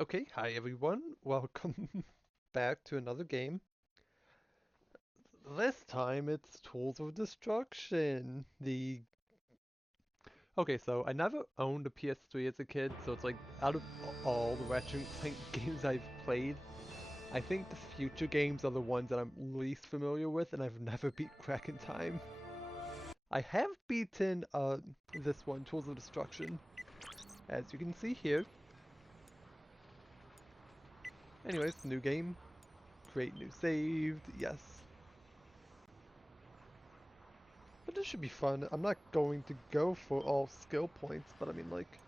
Okay, hi everyone. Welcome back to another game. This time it's Tools of Destruction. Okay, so I never owned a PS3 as a kid, so it's like out of all the Ratchet and Clank games I've played, I think the future games are the ones that I'm least familiar with, and I've never beat Crack in Time. I have beaten this one, Tools of Destruction, as you can see here. Anyways, new game, create new saved, yes. But this should be fun. I'm not going to go for all skill points, but I mean like,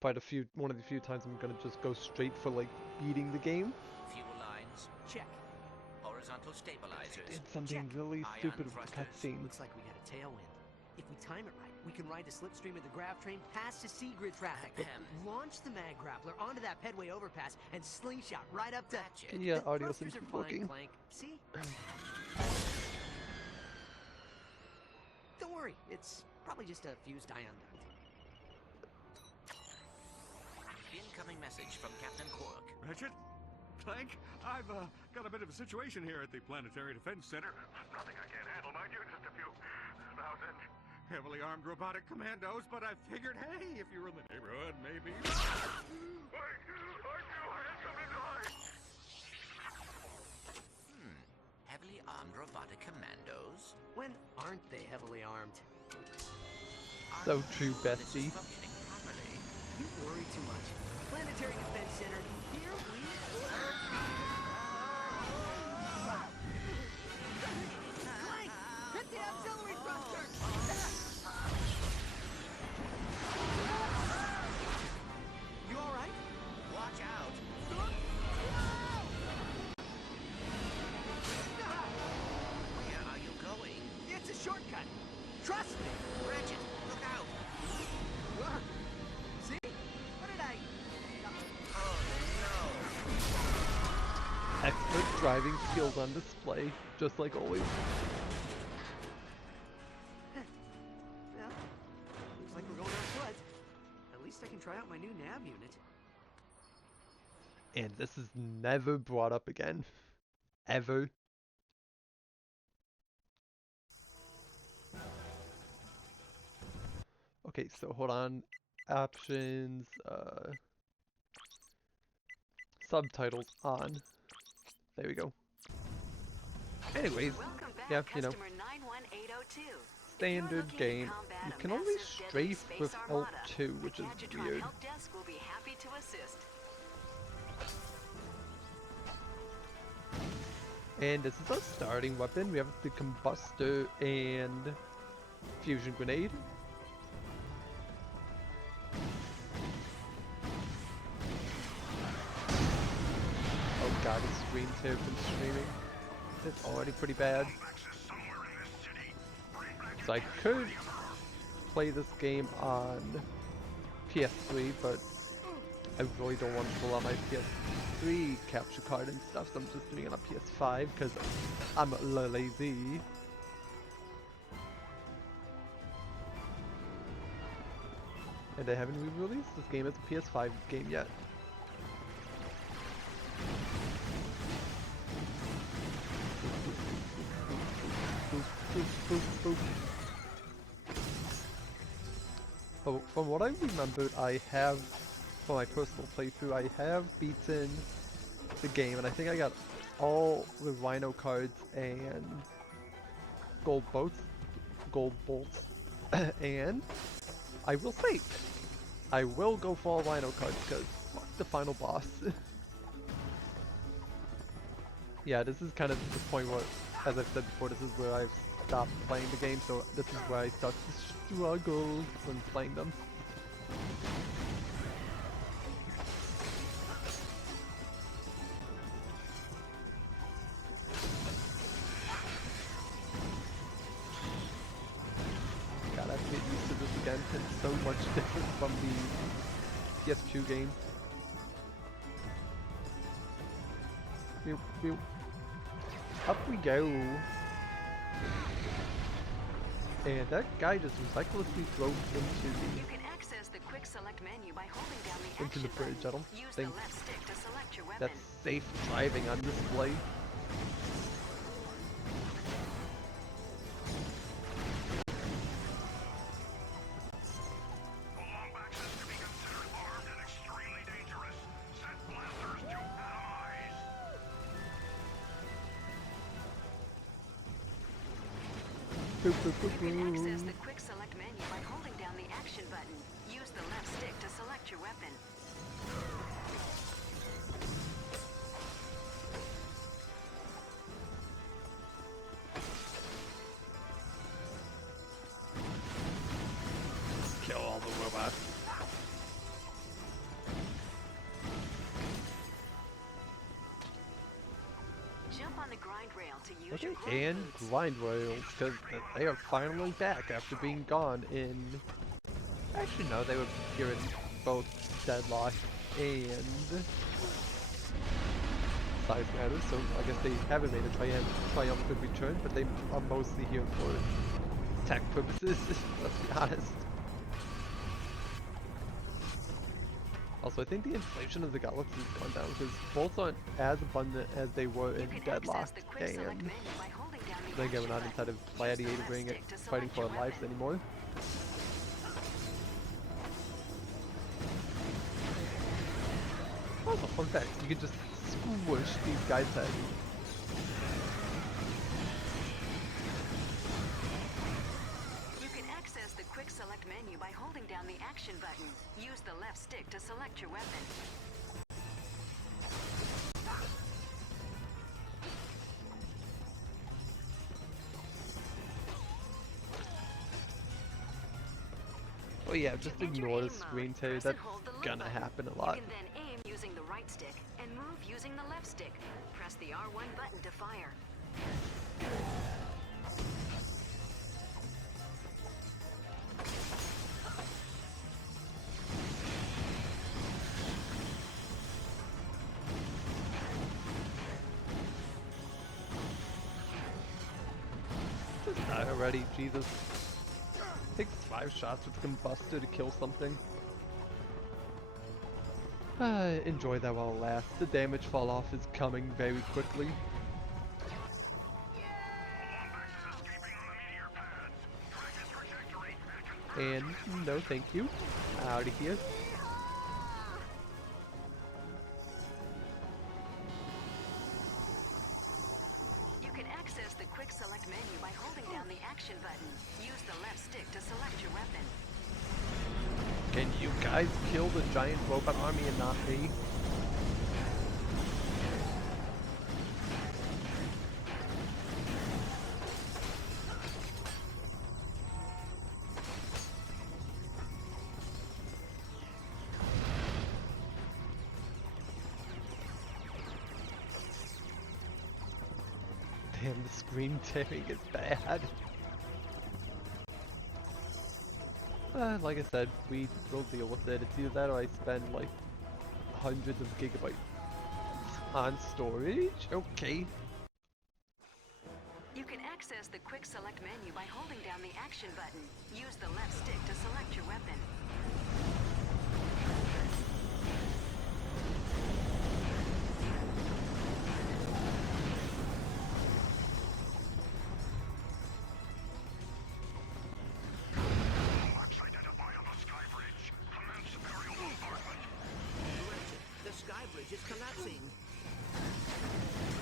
probably one of the few times I'm gonna just go straight for like beating the game. Fuel lines, check. Horizontal stabilizers, Did something check. really Ion stupid with the thrusters. cutscene. Looks like we got a tailwind. If we time it right, we can ride the slipstream of the grav train past the Seagrid traffic. Launch the mag grappler onto that pedway overpass and slingshot right up to Ratchet. Yeah, The audio seems thrusters to are be working. fine, Clank. See? Don't worry, it's probably just a fused ion duct. Incoming message from Captain Quark. Ratchet? Clank? I've got a bit of a situation here at the Planetary Defense Center. Nothing I can't handle, mind you. Just a few thousand heavily armed robotic commandos, but I figured, hey, if you were in the neighborhood, maybe... Wait! I had something to hide! Heavily armed robotic commandos? When aren't they heavily armed? So true, This bestie. is functioning properly. You worry too much. Planetary Defense Center, here we Clank! Hit the auxiliary thruster! You alright? Watch out! Where are you going? It's a shortcut! Trust me! Ratchet, look out! See? What did I... Oh Expert driving skills on display, just like always. Yeah. Looks like we're going on foot. At least I can try out my new nav unit. And this is never brought up again. Ever. Okay, so hold on. Options, subtitles on. There we go. Anyways, Welcome back, yeah, you know, customer 91802. standard game. You can only strafe with L2, which is weird. Help desk will be happy to assist. And this is our starting weapon. We have the combustor and fusion grenade. Oh god, the screen's here from streaming. It's already pretty bad. So I could play this game on PS3, but I really don't want to pull out my PS3 capture card and stuff, so I'm just doing it on PS5 because I'm lazy. And they haven't re-released this game as a PS5 game yet. But from what I remembered, I have, for my personal playthrough, I have beaten the game, and I think I got all the Rhino cards and gold bolts, and I will save. I will go for all Rhino cards because fuck the final boss. Yeah, this is kind of the point where, as I've said before, this is where I've stopped playing the game, so this is where I start to struggle when playing them. God, I have to get used to this again. It's so much different from the PS2 game. Pew, pew. Up we go. And that guy just recklessly drove into You can access the quick select select menu by holding down the into action the bridge. I button. don't Use think the left stick to select your weapon. that's safe driving on display. Lombax is to be considered armed and extremely dangerous. Set blasters to atomize. Boop, boop, boop, You can access boop. the quick select menu by holding down the action button. Use the left stick to select your weapon. Kill all the robots. Jump on the grind rail to use your Okay, grind and boots. grind rails, because they are finally back after being gone in... Actually, no, they were here in both Deadlock and Size Matters, so I guess they haven't made a triumphant return, but they are mostly here for tech purposes, let's be honest. Also, I think the inflation of the galaxy has gone down, because bolts aren't as abundant as they were You in can Deadlock, access the quick select and menu by holding down the then again, we're action not inside button. of Use the Gladiator left Ring stick to fighting select for your our lives weapon. anymore. Also, fun fact, you can just squish these guys' heads. You can access the quick select menu by holding down the action button. Use the left stick to select your weapon. Oh yeah, just To enter ignore the aim mode, screen too, press that's and hold the look gonna button. happen a You lot. can then aim using the right stick and move using the left stick. Press the R1 button to fire. Just die already, Jesus. Takes 5 shots with Combustor to kill something. Enjoy that while it lasts. The damage fall off is coming very quickly. Lombax is escaping on the meteor pads. Track his trajectory and And no thank you. Out of here. You can access the quick select menu by holding down the action button. Use the left stick to select your weapon. Can you guys kill the giant robot army and not me? Damn, the screen tearing is bad. Like I said, we will deal with it. It's either that or I spend like hundreds of gigabytes on storage. Okay. You can access the quick select menu by holding down the action button. Use the left stick to select your weapon. Lombax identified on the sky bridge. Commence aerial bombardment. Ratchet, the sky bridge is collapsing.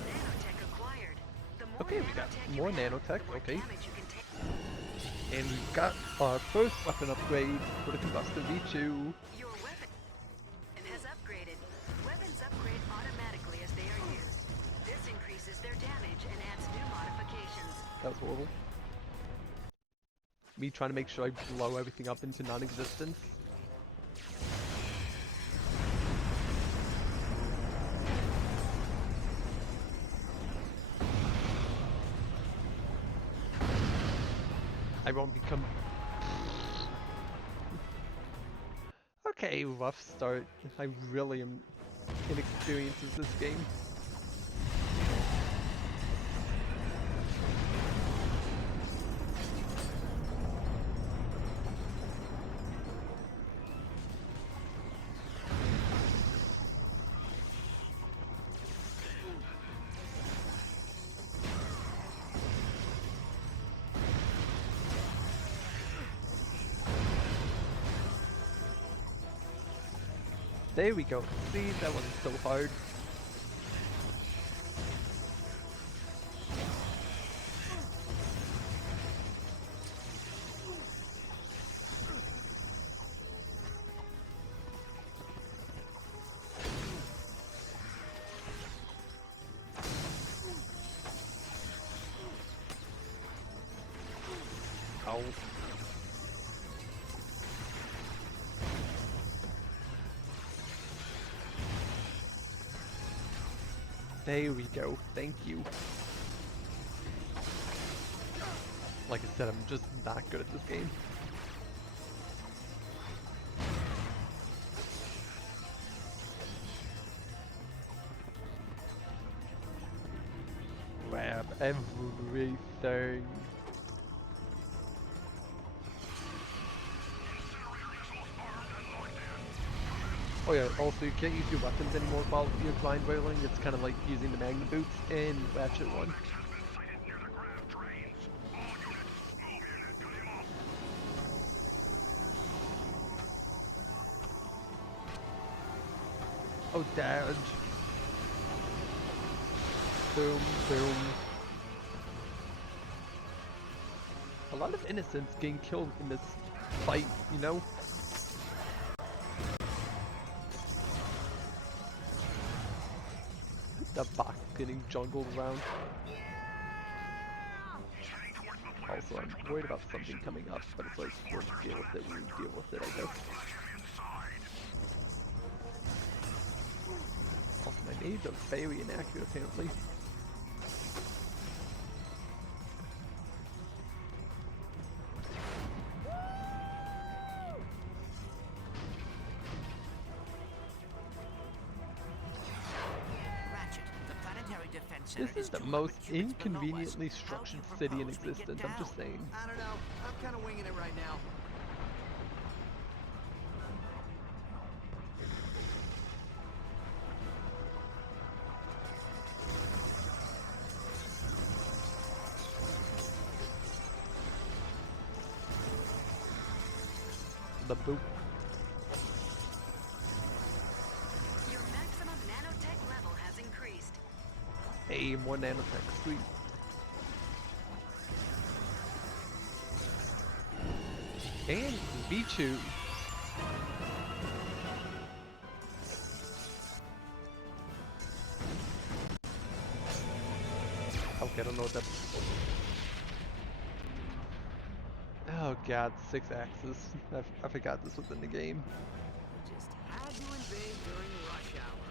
Nanotech acquired. The more Okay, we got nanotech you more have, nanotech, the more okay. damage you can take. And we've got our first weapon upgrade for the Combustor V2. Your weapon has upgraded. Weapons upgrade automatically as they are used. This increases their damage and adds new modifications. That was horrible. Me trying to make sure I blow everything up into non-existence. I won't become... Okay, rough start. I really am inexperienced with this game. There we go. See, that wasn't so hard. Ow. There we go. Thank you. Like I said, I'm just not good at this game. Grab everything. Oh yeah, also you can't use your weapons anymore while you're blind wailing. It's kind of like using the magnet boots in Ratchet 1. Oh, dodge. Boom, boom. A lot of innocents getting killed in this fight, you know? The box getting jungled around. Also, I'm worried about something coming up, but it's like, we'll deal with it when we deal with it, I guess. Also, my nades are very inaccurate, apparently. This is the most inconveniently structured city in existence, I'm just saying. I don't know. I'm kind of winging it right now. The boop. Your maximum nanotech level has increased. Hey, more nanotech, sweet. And Bichu. Okay, I don't know what that. Oh god, 6 axes. I forgot this was in the game. Just had to invade during rush hour.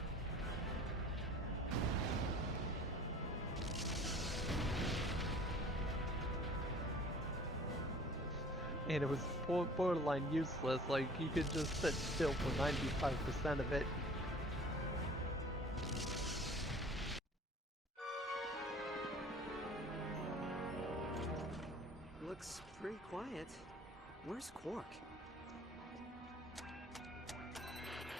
And it was borderline useless, like you could just sit still for 95% of it. Looks pretty quiet. Where's Quark?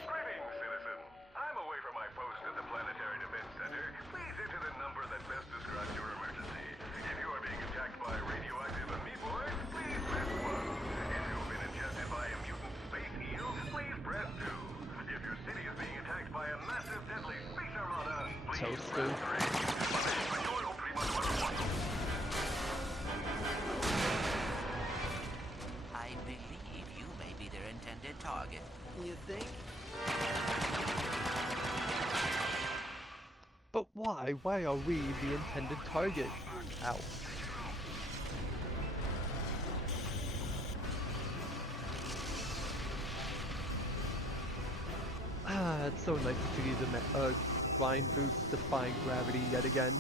Greetings, citizen. I'm away from my post at the Planetary Defense Center. Please enter the number that best describes your emergency. If you are being attacked by radioactive amoeboid, please press 1. If you've been ingested by a mutant space eel, please press 2. If your city is being attacked by a massive deadly space armada, please press 3. I believe you may be their intended target. You think? But why? Why are we the intended target? Ow. Ah, it's so nice to see the blind boots defying gravity yet again.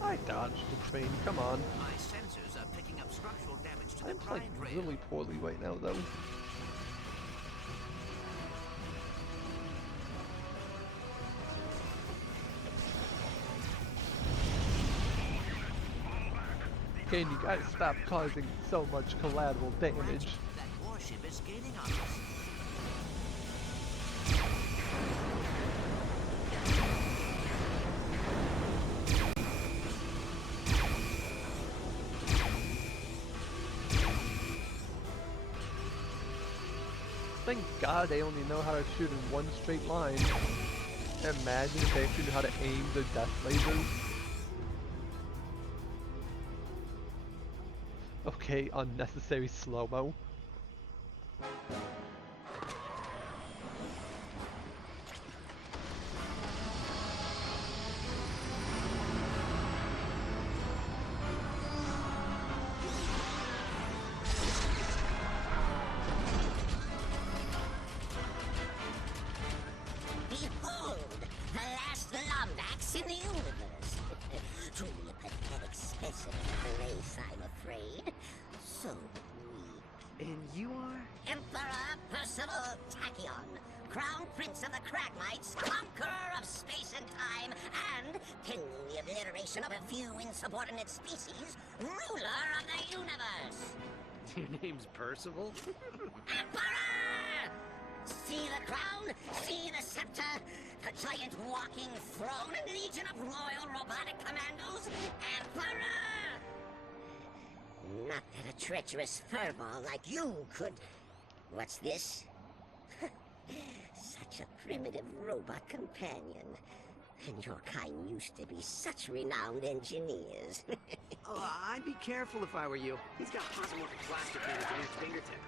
I dodged the train, come on. My sensors are picking up structural damage to the I'm playing grind rail. really poorly right now though. Can you guys stop causing so much collateral damage? That warship is gaining on us. thank God they only know how to shoot in one straight line. Imagine if they actually knew how to aim their death lasers. Okay, unnecessary slow-mo. Behold, the last Lombax in the universe. Truly a pathetic specimen of the race, I'm afraid. So weak. And you are? Emperor Percival Tachyon, Crown Prince of the Cragmites, conqueror of space and time, and, pending the obliteration of a few insubordinate species, ruler of the universe. Your name's Percival? Emperor! See the crown, see the scepter, the giant walking throne and legion of royal robotic commandos, Emperor! Not that a treacherous furball like you could... What's this? Such a primitive robot companion. And your kind used to be such renowned engineers. Oh, I'd be careful if I were you. He's got possible blaster cannons at his fingertip.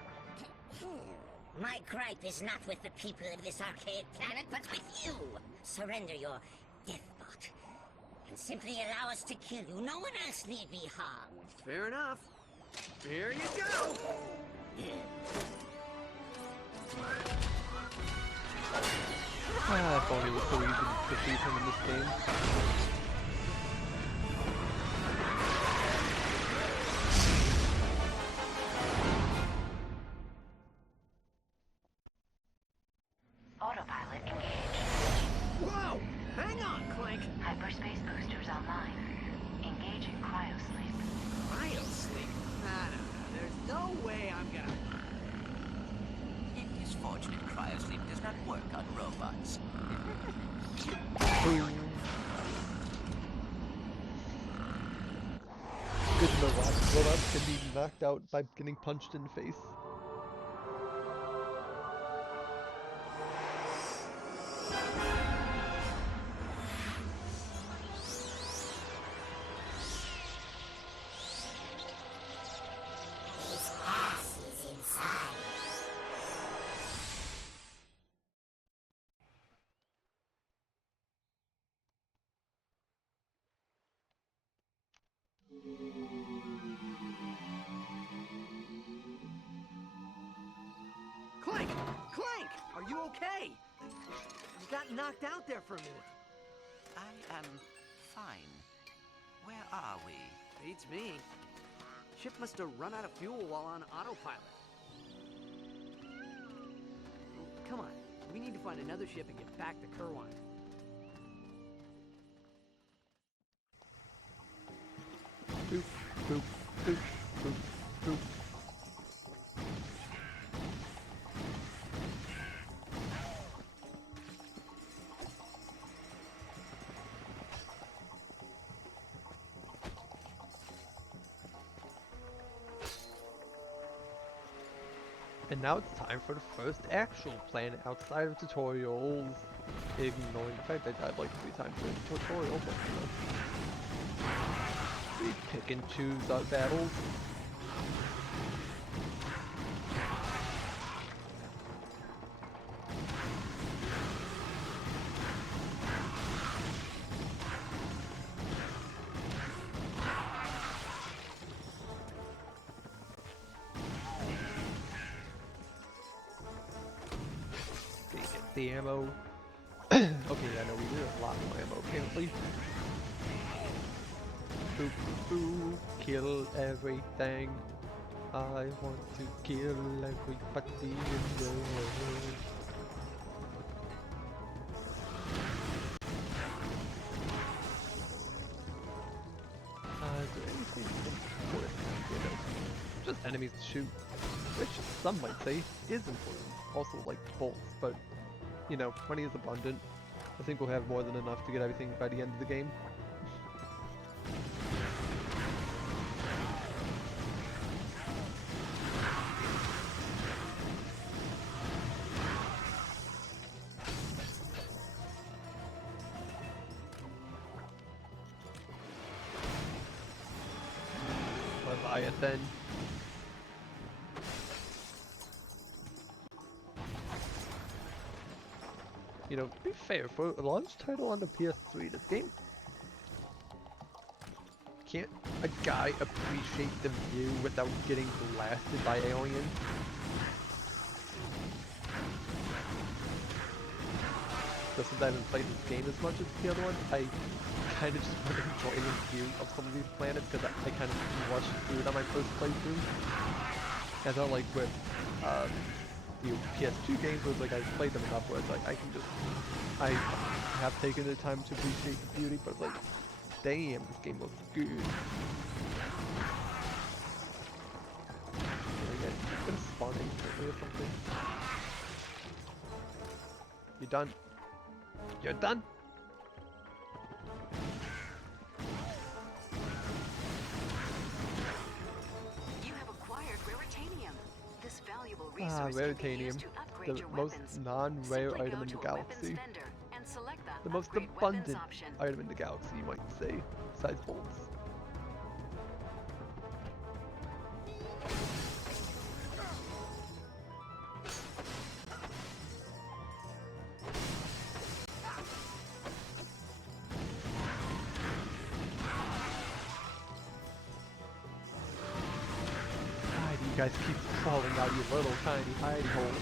My gripe is not with the people of this archaic planet, but with you. Surrender your deathbot, and simply allow us to kill you. No one else need be harmed. Fair enough. Here you go! Ah, if only it was so easy to defeat him in this game. Autopilot engaged. Whoa! Hang on, Clank! Hyperspace boosters online. Engaging cryosleep. Cryosleep? I don't know. There's no way I'm gonna... It is fortunate cryosleep does not work on robots. Boom. Good to know robots can be knocked out by getting punched in the face. His ass is inside. Clank! Clank! Are you okay? You got knocked out there for a minute. I am fine. Where are we? Beats me. Ship must have run out of fuel while on autopilot. Come on. We need to find another ship and get back to Kerwan. Boop, boop, boop, boop, boop. And now it's time for the first actual planet outside of tutorials. Ignoring the fact I died like 3 times during the tutorial, but you know. We pick and choose our battles. The ammo. Okay, I know we need a lot more ammo apparently. Boop, boop, kill everything. I want to kill everybody in the world. Is there anything important? You know, just enemies to shoot, which some might say is important. Also like bolts, but you know, money is abundant. I think we'll have more than enough to get everything by the end of the game. then. You know, to be fair, for a launch title on the PS3, this game... Can't a guy appreciate the view without getting blasted by aliens? Just since I haven't played this game as much as the other one, I kind of just want to enjoy the view of some of these planets because I kind of rushed through it on my first playthrough. And not like with the PS2 games where it's like I played them enough where it's like I can just, I have taken the time to appreciate the beauty, but like, damn, this game looks good. It's been spawning quickly or something. You done? You're done? You have acquired Raritanium. This valuable resource can be used Raritanium, to upgrade the your most weapons. non-rare Simply item go in the to a weapons galaxy. vendor and select The most upgrade weapons abundant option. item in the galaxy, you might say, besides bolts. Why do you guys keep falling out of your little tiny hidey hole?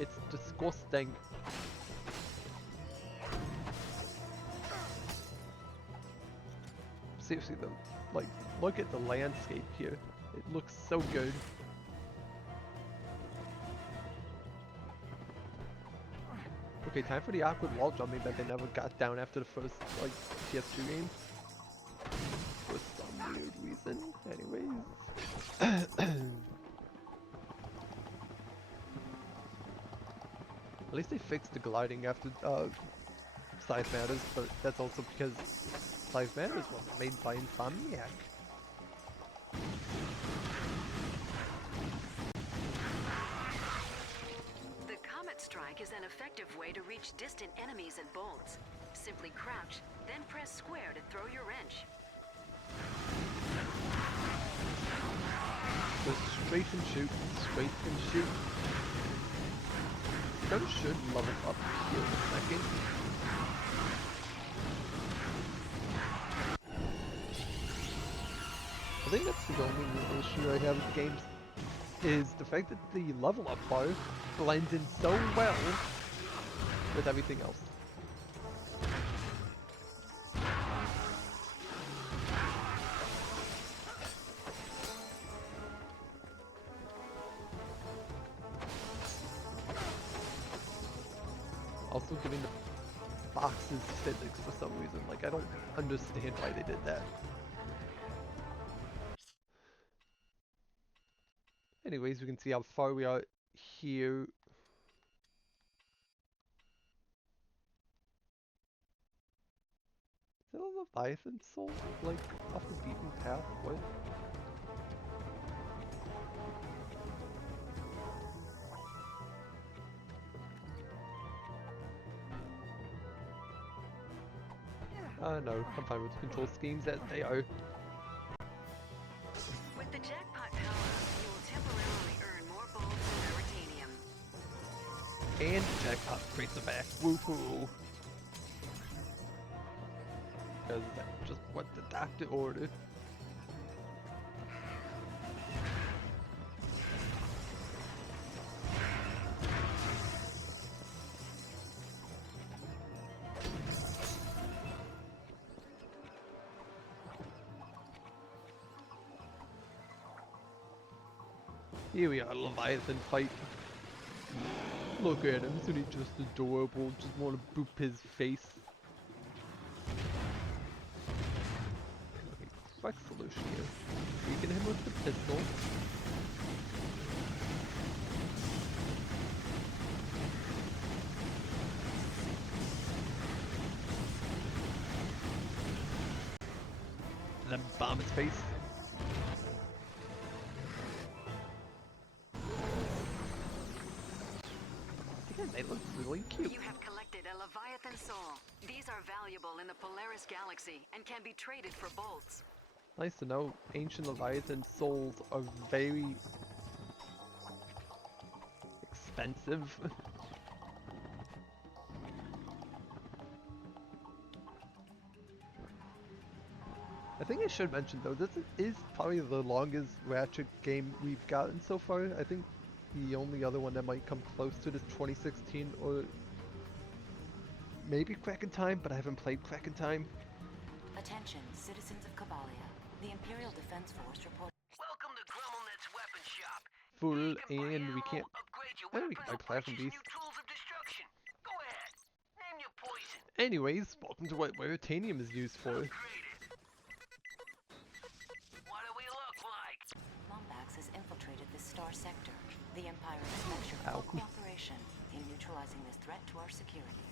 It's disgusting. Seriously though, like, look at the landscape here. It looks so good. Okay, time for the awkward wall jumping that they never got down after the first, like, PS2 game. For some weird reason. Anyways. At least they fixed the gliding after, Size Matters, but that's also because Size Matters was made by Insomniac. The Comet Strike is an effective way to reach distant enemies at bolts. Simply crouch, then press square to throw your wrench. So straight and shoot, straight and shoot. Those should level up here in a second. I think that's the only real issue I have with games, is the fact that the level up bar blends in so well with everything else. Also giving the boxes physics for some reason, like I don't understand why they did that. Anyways, we can see how far we are here. Is that a Leviathan soul? Like, off the beaten path? What? No, I'm fine with the control schemes as they are. With the jackpot power, you will temporarily earn more bolts and Raritanium. And jackpot brings it back. Woohoo! Because that's just what the doctor ordered. Here we are, Leviathan fight. Look at him, isn't he just adorable? Just want to boop his face. Okay, quick solution here. Weaken him with the pistol. And then bomb his face. They look really cute. You have collected a Leviathan soul. These are valuable in the Polaris galaxy and can be traded for bolts. Nice to know. Ancient Leviathan souls are very expensive. I think I should mention though, this is probably the longest Ratchet game we've gotten so far. I think the only other one that might come close to this 2016 or maybe Crack in Time, but I haven't played Crack in Time. Attention, citizens of Kabalia. The Imperial Defense Force report. Welcome to Grummelnet's weapon shop. Full, You can buy and we ammo, can't. upgrade your And we can weapons, buy or Plasma purchase Beast. new tools of destruction. Go ahead. Name your poison. Anyways, welcome to what Titanium is used for. Upgrade it. What do we look like? Lombax has infiltrated this star sector. The Empire expects your Ow. full cooperation in neutralizing this threat to our security.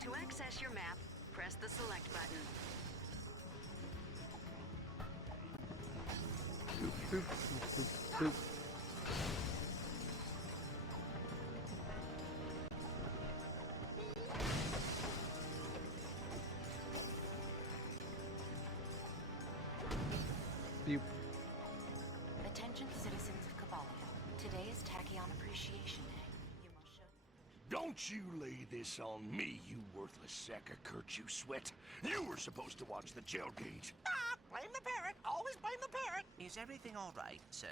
To access your map, press the select button. Boop, boop, boop, boop, boop. Boop. Attention, citizens of Kabalia. Today is Tachyon Appreciation Day. You must show. Don't you lay this on me, you worthless sack of Kurt, you sweat. You were supposed to watch the jail gate. Ah, blame the parrot. Always blame the parrot. Is everything all right, sir?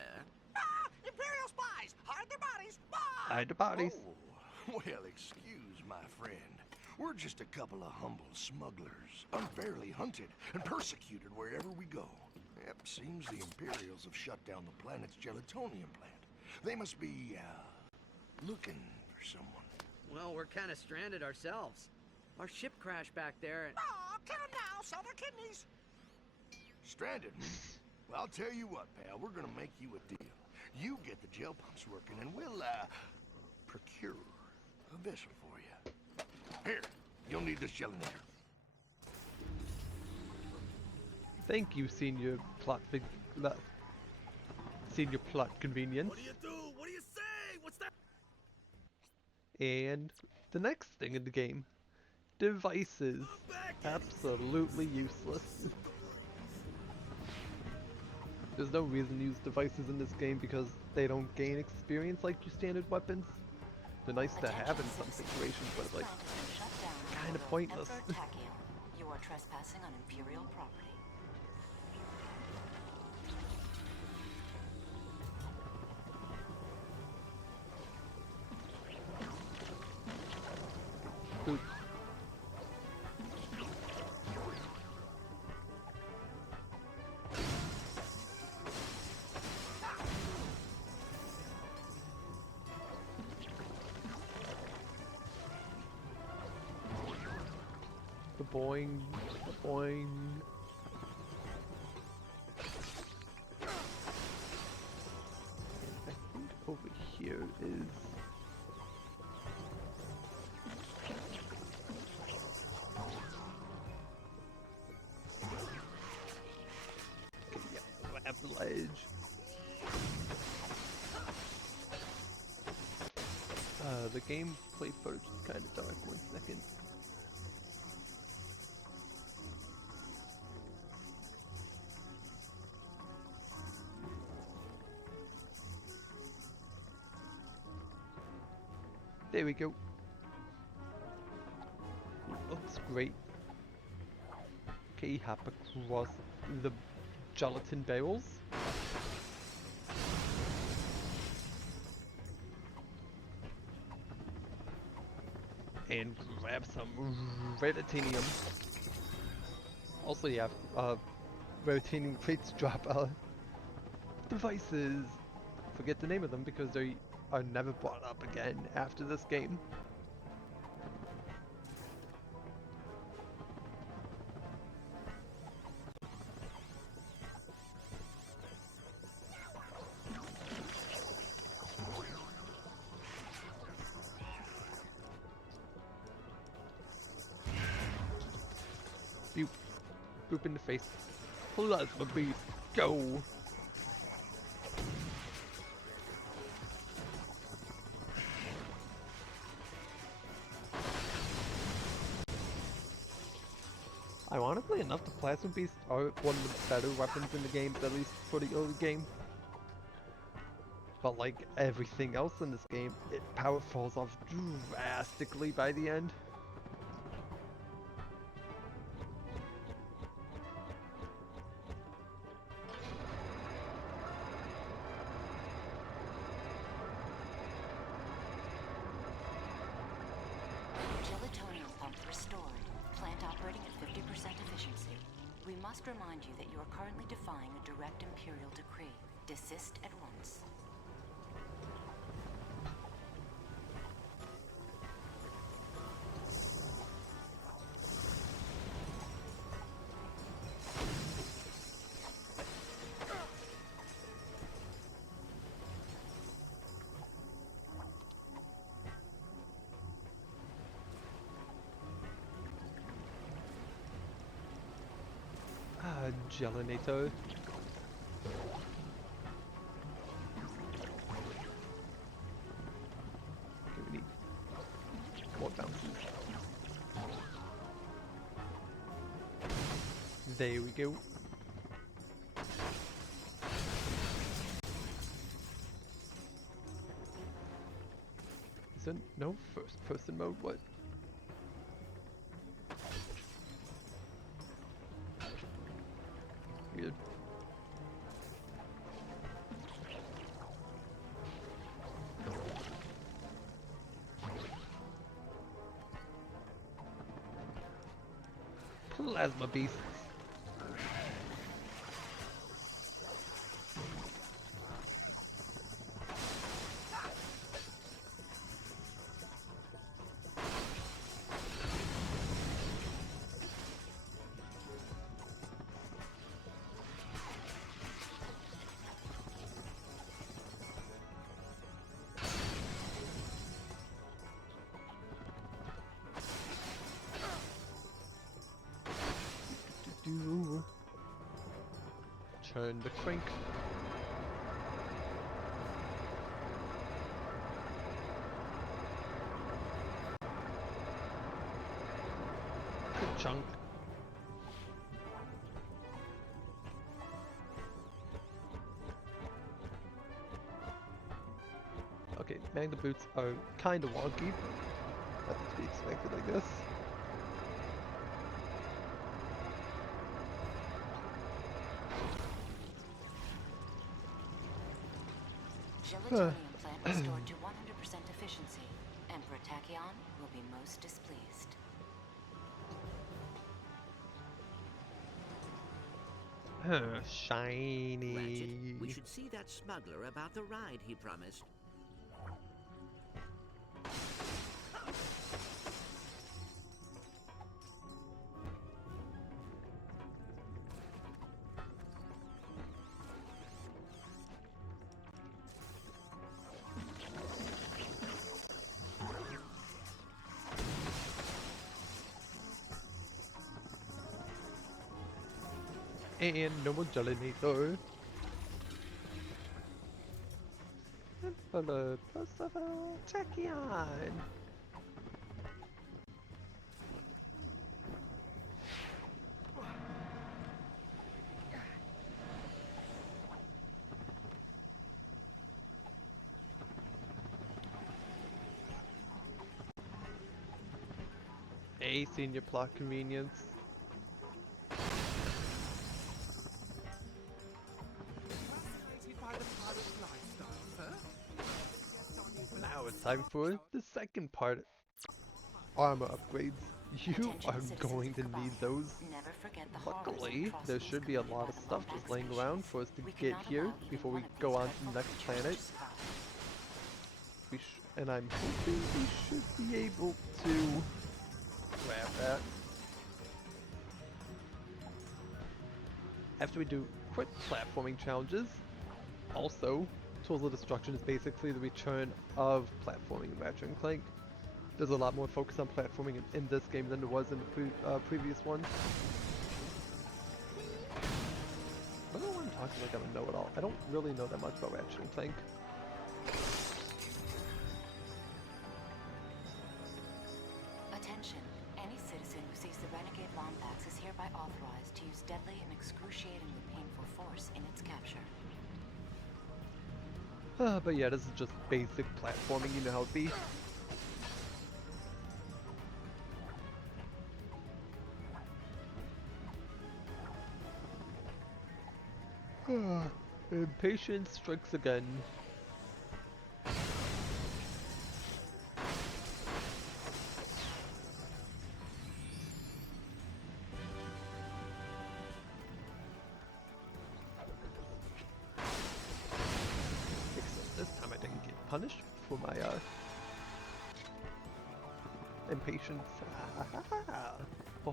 Ah, Imperial spies. Hide their bodies. Ah! Hide the bodies. Oh, well, excuse my friend. We're just a couple of humble smugglers, unfairly hunted and persecuted wherever we go. Yep, seems the Imperials have shut down the planet's gelatonium plant. They must be, looking for someone. Well, we're kind of stranded ourselves. Our ship crashed back there and... Oh, kill them now. Sell their kidneys. Stranded? Well, I'll tell you what, pal. We're gonna make you a deal. You get the gel pumps working, and we'll, procure a vessel for you. Here, you'll need this gelinator. Thank you, Senior Plot Senior Plot Convenience. What do you do? What do you say? What's that? And the next thing in the game, devices. Absolutely useless. There's no reason to use devices in this game because they don't gain experience like your standard weapons. They're nice to have in some situations, but like, kind of pointless. You are trespassing on Imperial property. Boop. The boing, the boing. I think over here is... Okay, yeah, grab the ledge. The gameplay footage is kind of dark. 1 second. There we go. Looks great. Okay, hop across the gelatin barrels. And grab some Rattatanium. Also, yeah, Rattatanium crates drop devices. Forget the name of them because they are never brought up again after this game. Boop. Boop in the face. Plasma Beast, go! Ironically enough, the Plasma Beasts are one of the better weapons in the game, at least for the early game. But like everything else in this game, power falls off drastically by the end. Gelatonium pump restored. Plant operating at 50% efficiency. We must remind you that you are currently defying a direct Imperial decree. Desist at once. Gelinator. Okay, we need more bounces. There we go. Is there no first person mode? What? Weird. Plasma beasts. Turn the crank. Good chunk. Okay, man, the boots are kind of wonky. That's to be expected, I guess. Gelatonium plant restored to 100% efficiency. Emperor Tachyon will be most displeased. Shiny. Ratchet, we should see that smuggler about the ride he promised. And no more Gelinator. Emperor Percival Tachyon. A senior plot convenience. Now it's time for the second part. Armor upgrades. You are going to need those. Never forget the horrors and Luckily, there should be a atrocities lot of committed by stuff the just laying Lombax around species. for us to We get cannot here allow either before we one of go these on to dreadful the next creatures planet. to survive. And I'm hoping we should be able to grab that. After we do quick platforming challenges, also, Tools of Destruction is basically the return of platforming in Ratchet and Clank. There's a lot more focus on platforming in this game than there was in the previous ones. I don't know why I'm talking like I'm a know-it-all. I don't really know that much about Ratchet and Clank. Attention. Any citizen who sees the renegade Lombax is hereby hereby authorized to use deadly and excruciatingly painful force in its capture. But yeah, this is just basic platforming, you know how it be. Impatience strikes again. Except this time I didn't get punished for my impatience.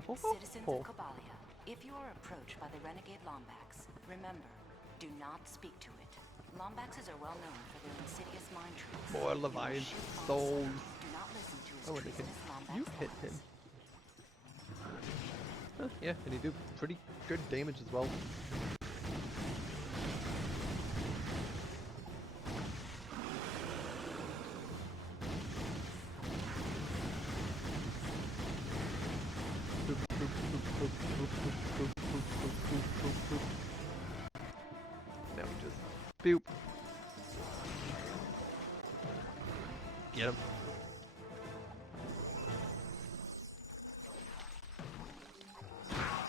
Citizens of Cobalia, if you are approached by the renegade Lombax, remember, do not speak to it. Lombaxes are well known for their insidious mind tricks. More Leviathan souls. Do not listen to his Oh, and they can. treasonous Lombax You hit him. lies. Yeah, and he do pretty good damage as well. Now we just boop. Get him.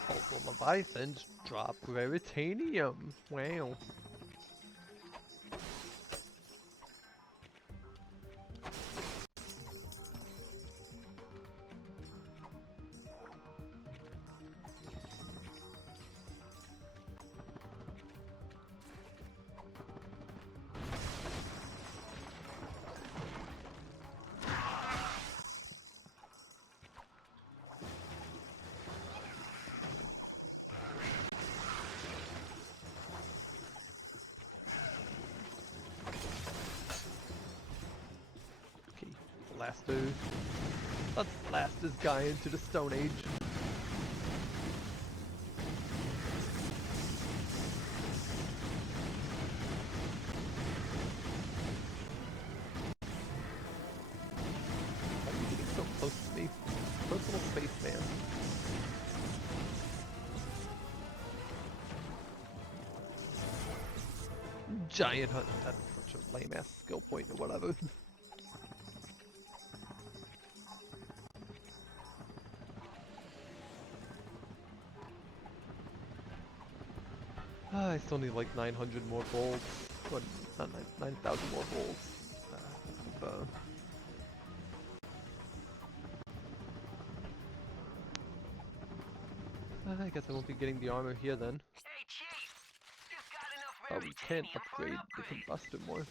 Also, Leviathans drop Veritanium. Wow. Okay, blast dude. Let's blast this guy into the Stone Age. Why are you getting so close to me? Personal space man. Giant hunt. That's such a lame ass skill point or whatever. I still need like 900 more bolts. What? Not 9,000 more bolts. I guess I won't be getting the armor here then. Hey, Chief. Just got enough Oh, we can't Veritanium for an upgrade the upgrade. combustor more.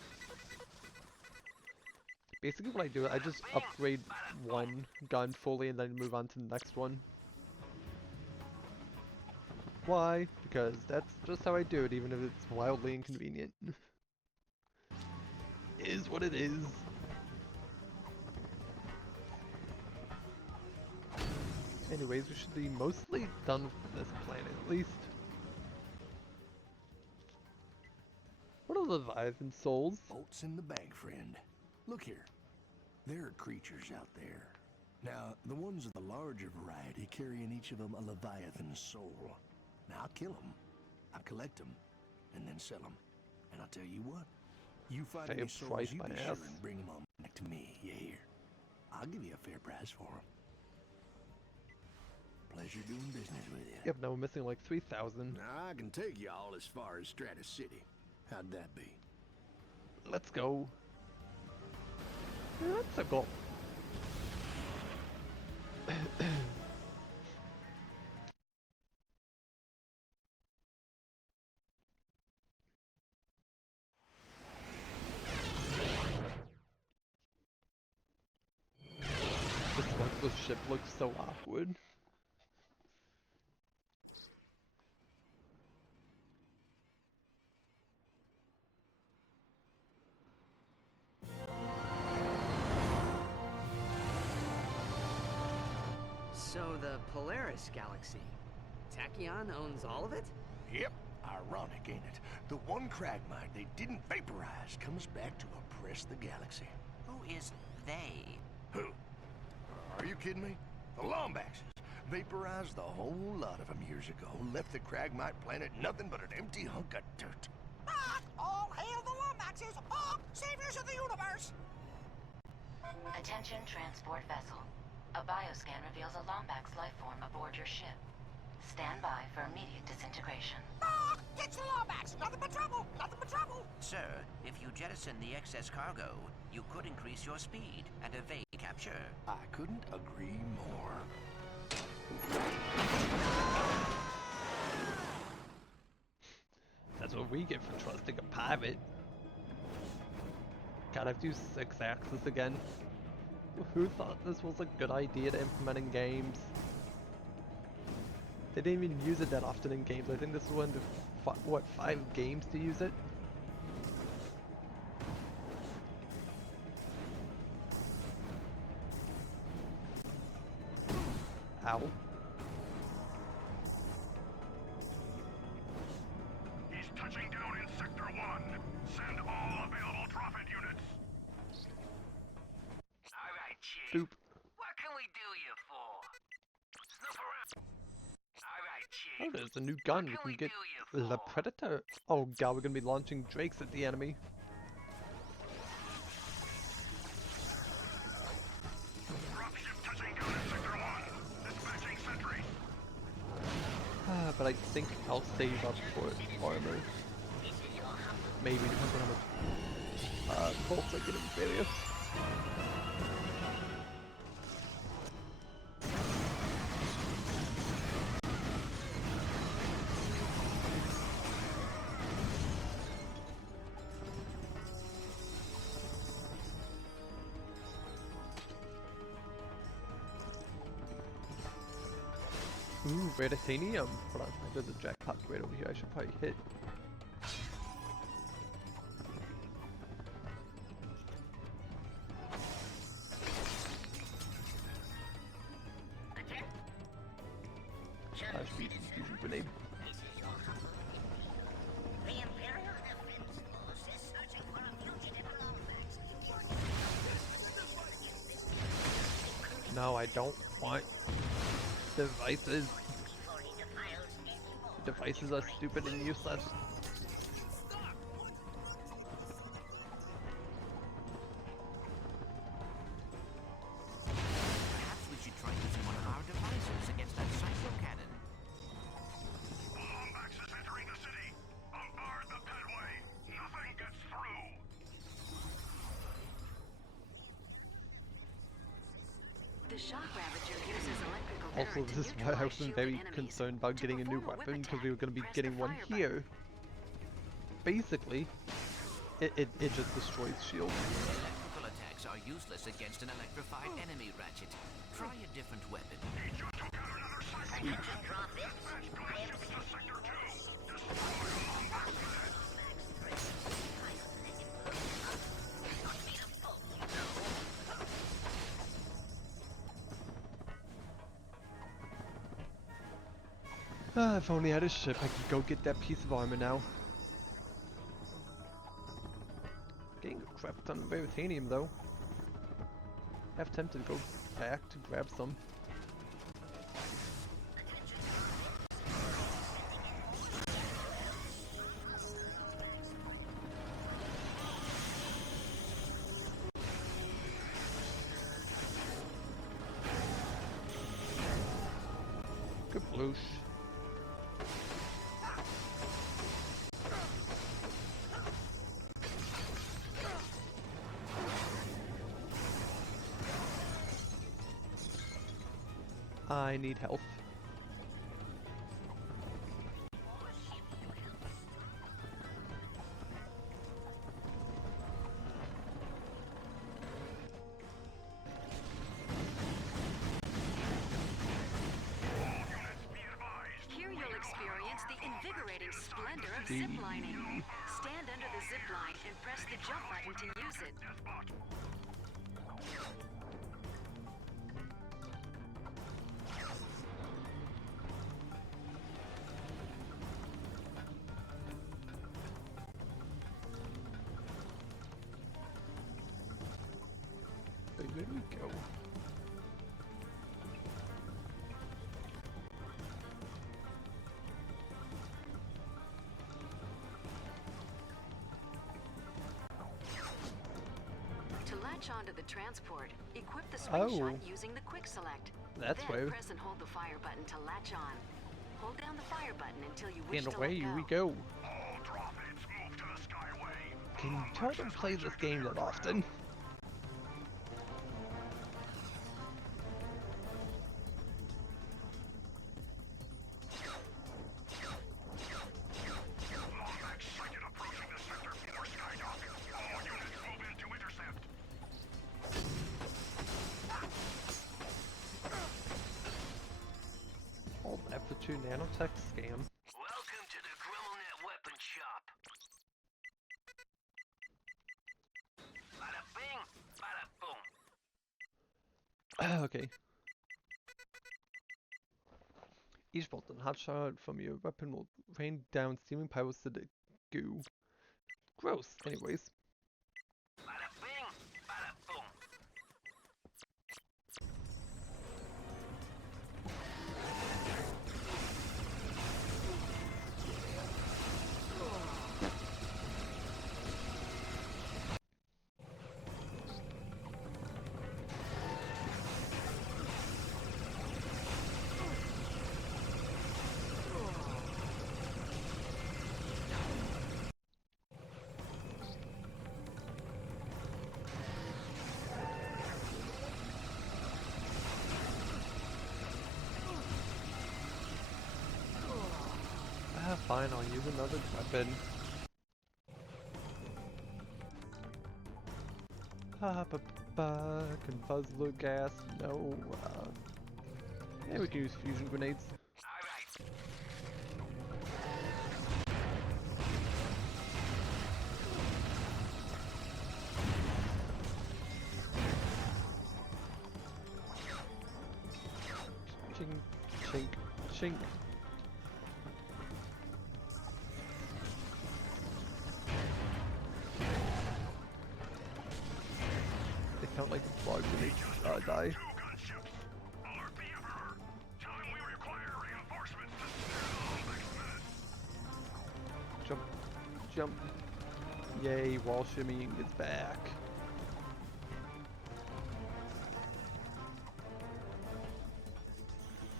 Basically what I do, I just upgrade one gun fully and then move on to the next one. Why? Because that's just how I do it, even if it's wildly inconvenient. Is what it is. Anyways, we should be mostly done with this planet, at least. What are Leviathan souls? Bolts in the bank, friend. Look here. There are creatures out there. Now, the ones of the larger variety carry in each of them a Leviathan soul. Now, I'll kill them, I'll collect them, and then sell them. And I'll tell you what, you find Pay any a souls, price you by be ass. sure and bring them on back to me, you hear? I'll give you a fair price for them. Pleasure doing business with you. Yep, now we're missing like 3,000. Now, I can take you all as far as Stratus City. How'd that be? Let's go. Let's go. This smuggler's ship looks so awkward. So the Polaris galaxy, Tachyon owns all of it? Yep. Ironic, ain't it? The one Cragmite they didn't vaporize comes back to oppress the galaxy. Who is they? Who? Are you kidding me? The Lombaxes. Vaporized the whole lot of them years ago. Left the Cragmite planet nothing but an empty hunk of dirt. But all hail the Lombaxes, saviors of the universe! Attention transport vessel. A bioscan reveals a Lombax life form aboard your ship. Stand by for immediate disintegration. It's the Lombax! Nothing but trouble! Nothing but trouble! Sir, if you jettison the excess cargo, you could increase your speed and evade capture. I couldn't agree more. That's what we get for trusting a pirate. God, I have to use 6-axis again. Who thought this was a good idea to implement in games? They didn't even use it that often in games. I think this is one of the, what, 5 games to use it? Ow. He's touching down in Sector 1. Send all available Prophet units. All right, Chief. Soup. What can we do you for? Snoop around. All right, Chief. Oh, there's a new gun. What We can can we get do you the for? Predator. Oh god, we're gonna be launching Drakes at the enemy. Dropship touching down in Sector 1. Dispatching sentries. But I think I'll save up for armor. Maybe, depends on how much bolts I get in failure. Ooh, Rattatanium. Hold on, there's a jackpot right over here I should probably hit. Flash beat fusion grenade. The Imperial Defense Force is searching for a fugitive Lombax. No, I don't want devices. Before he defiles any more. Devices are stupid and useless. Perhaps we should try using one of our devices against that cyclo cannon. Lombax is entering the city. Bombard the pedway. Nothing gets through. The shock ravager uses electrical Also, current to this is why I neutralize wasn't shielded very enemies. concerned about To getting a new perform a whip weapon, because we were going to be attack, getting press one the fire here. Basically, it just destroys shields. Electrical attacks are useless against an electrified enemy, Ratchet. Try a different weapon. He just took out another cycle. Attention, Prophet. I have To sent Sector 2. Destroy Lombax pad. If only I had a ship, I could go get that piece of armor now. Getting a crap ton of Veritanium though. Half tempted to go back to grab some. Kabloosh. I need health. Here you'll experience the invigorating splendor of ziplining. Stand under the zipline and press the jump button to use it. Wait, where do we go? latch onto the transport, equip the Oh. slingshot using the quick select. That's then weird. press and hold the fire button to latch on. Hold down the fire button until you wish And to away let we go. go. All droppings, move to the skyway. Can you tell I don't play this game that often? Longback sighted approaching the sector for skydock. All units move in to intercept. All that for 2 nanotech scam. Welcome to the GrimmleNet weapon shop. Bada bing, bada boom. Okay. Each bolt and hot shot from your weapon will rain down steaming pebbles to the goo. Gross. Anyways. Bada bing, bada boom. Ah, fine, I'll use another weapon. Can Buzzler gas? No. Yeah, we can use fusion grenades. Alright. Ching, chink, chink. They count like frog grenades die. Two gunships. Alert the Emperor. Tell him we require reinforcements to snare the Longback's menace. Jump, jump. Yay, wall shimmying is back.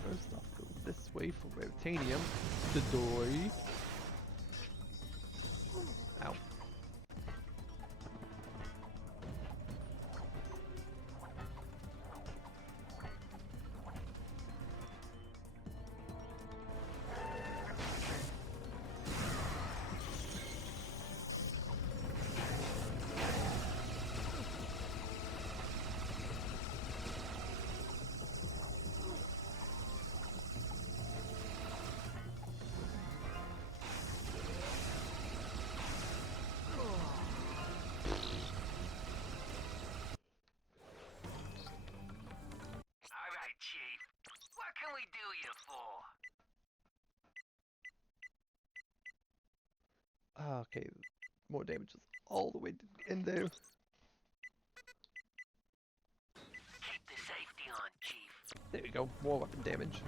First off, go this way for Rotanium. The doy. Ow. Alright, Chief. What can we do you for? Okay, more damages all the way in there. Keep the safety on, Chief. There you go, more weapon damage.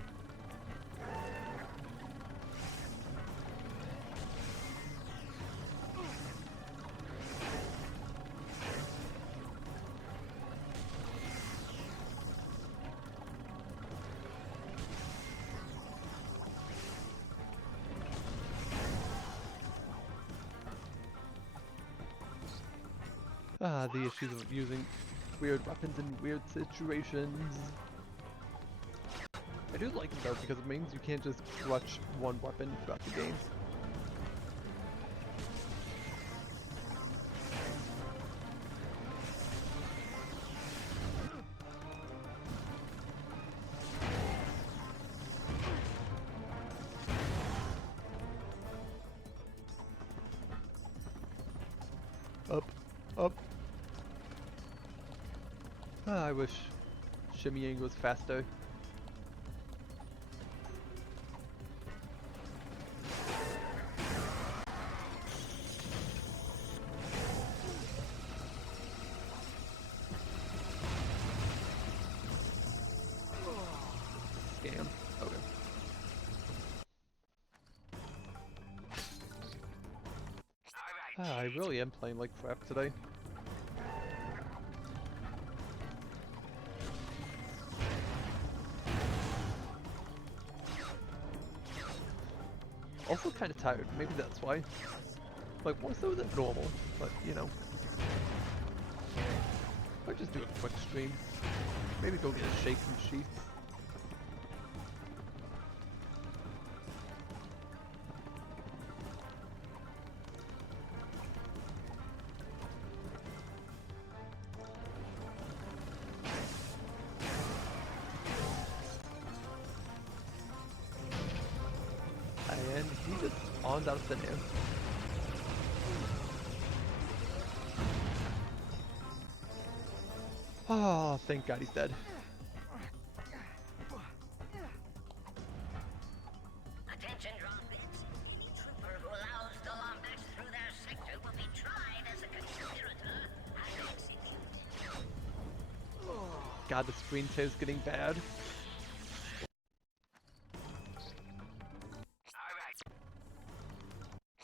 The issues of using weird weapons in weird situations. I do like it though because it means you can't just clutch one weapon throughout the game. Up, up. I wish shimmying was faster. Scam. Okay. Alright, I really am playing like crap today. Also kind of tired, maybe that's why. Like, more so than normal, but you know. I'll just do a quick stream. Maybe go get a shake from Sheets. And he just spawned out of thin air. Oh, thank God he's dead. Attention, Droplets. Any trooper who allows the Lombax through their sector will be tried as a conspirator and executed. God, the screen tear's getting bad.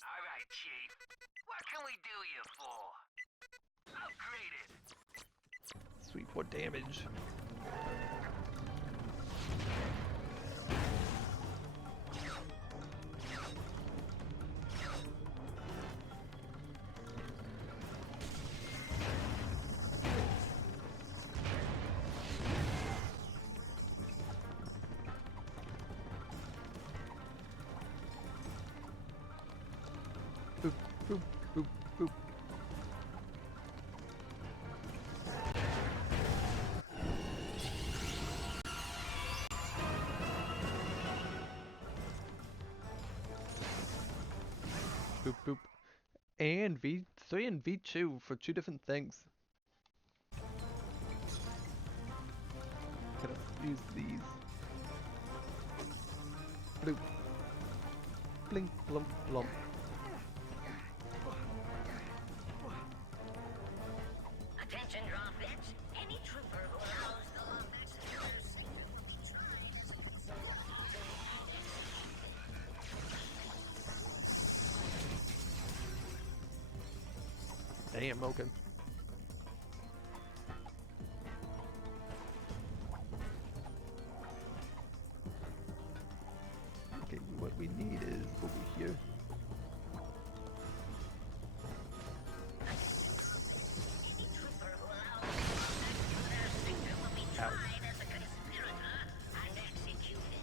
Alright, Chief. What can we do you for? Upgraded. Sweet, what damage? Boop, boop, boop, boop. Boop, boop. And V3 and V2 for two different things. Could have used these. Bloop. Blink, blump, blump. Attention, Droplets. Any trooper who allows the Lombax through their sector will be tried as a Damn, okay. Okay, what we need is over here. Ow. as a conspirator and executed.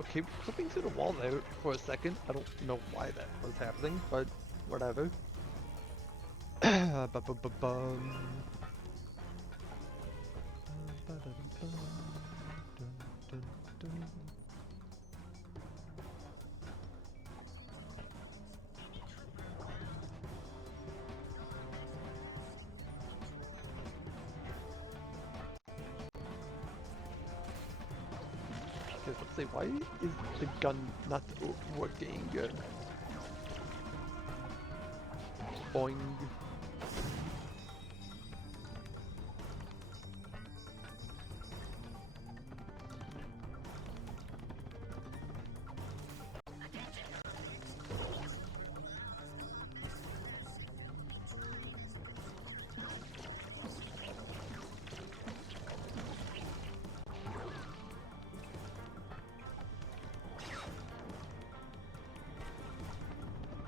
Okay, flipping through the wall there for a second. I don't know why that was happening, but whatever. Ba-ba-ba-bum. Ba-da-dum-bum. Dun, dun, dun. Okay, let's see, why is the gun not working? Boing.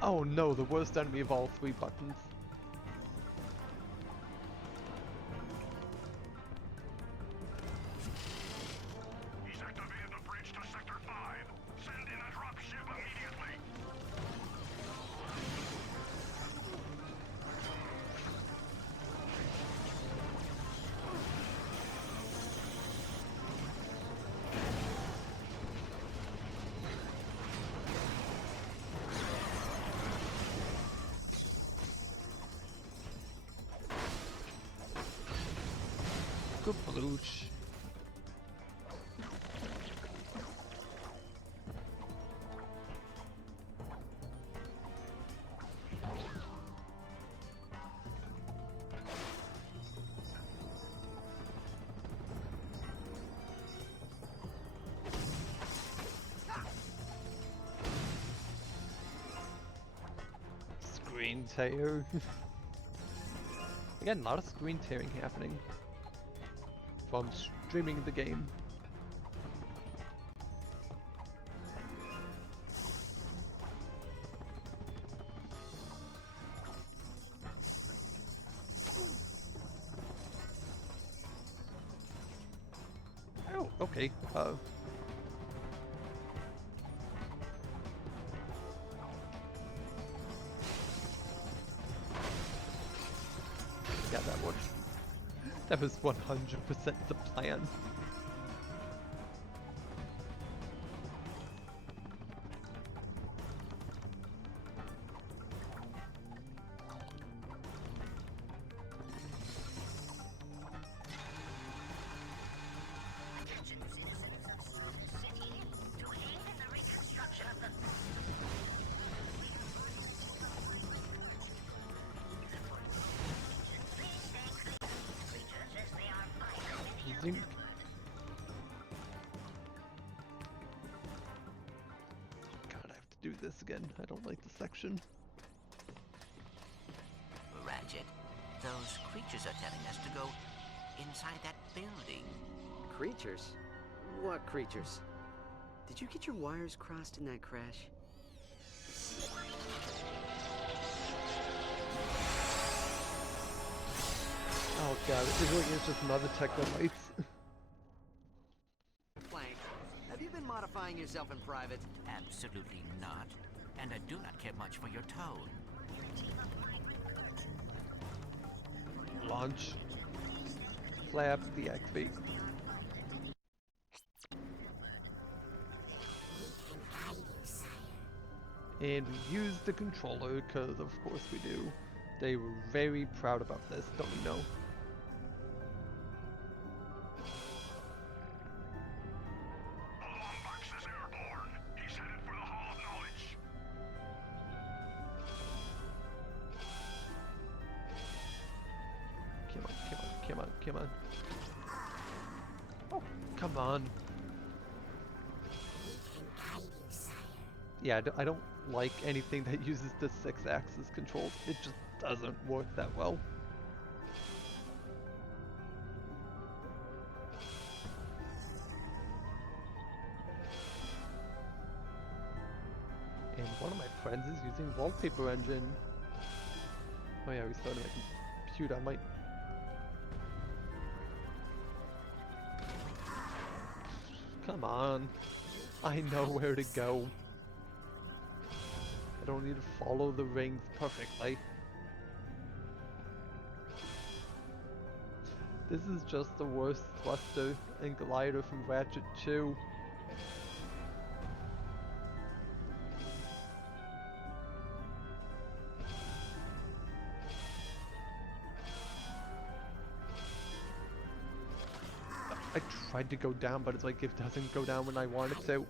Oh no, the worst enemy of all three buttons. He's activated the bridge to Sector 5. Send in a dropship immediately. Good blooch. Screen tear. Again, a lot of screen tearing happening from streaming the game. Okay. Yeah, that was 100% the plan. Attention citizens of Slaughter City to aid in the reconstruction of the... Please stay clear of these creatures as they are violent and Zing. ill-tempered. God, I have to do this again. I don't like the section. Ratchet, those creatures are telling us to go inside that building. Creatures? What creatures? Did you get your wires crossed in that crash? Oh god, it really is just another Technobites. Clank, have you been modifying yourself in private? Absolutely not. And I do not care much for your tone. Launch. Flaps deactivate. And we use the controller, because of course we do. They were very proud about this, don't we know? Lombax is airborne. He's headed for the Hall of Knowledge. Come on, come on, come on, come on. Oh, come on. Yeah, I don't like anything that uses the 6-axis controls. It just doesn't work that well. And one of my friends is using Wallpaper Engine. Oh yeah, restarted my computer. I might... Come on. I know where to go. I don't need to follow the rings perfectly. This is just the worst thruster and glider from Ratchet 2. I tried to go down, but it's like it doesn't go down when I want it to.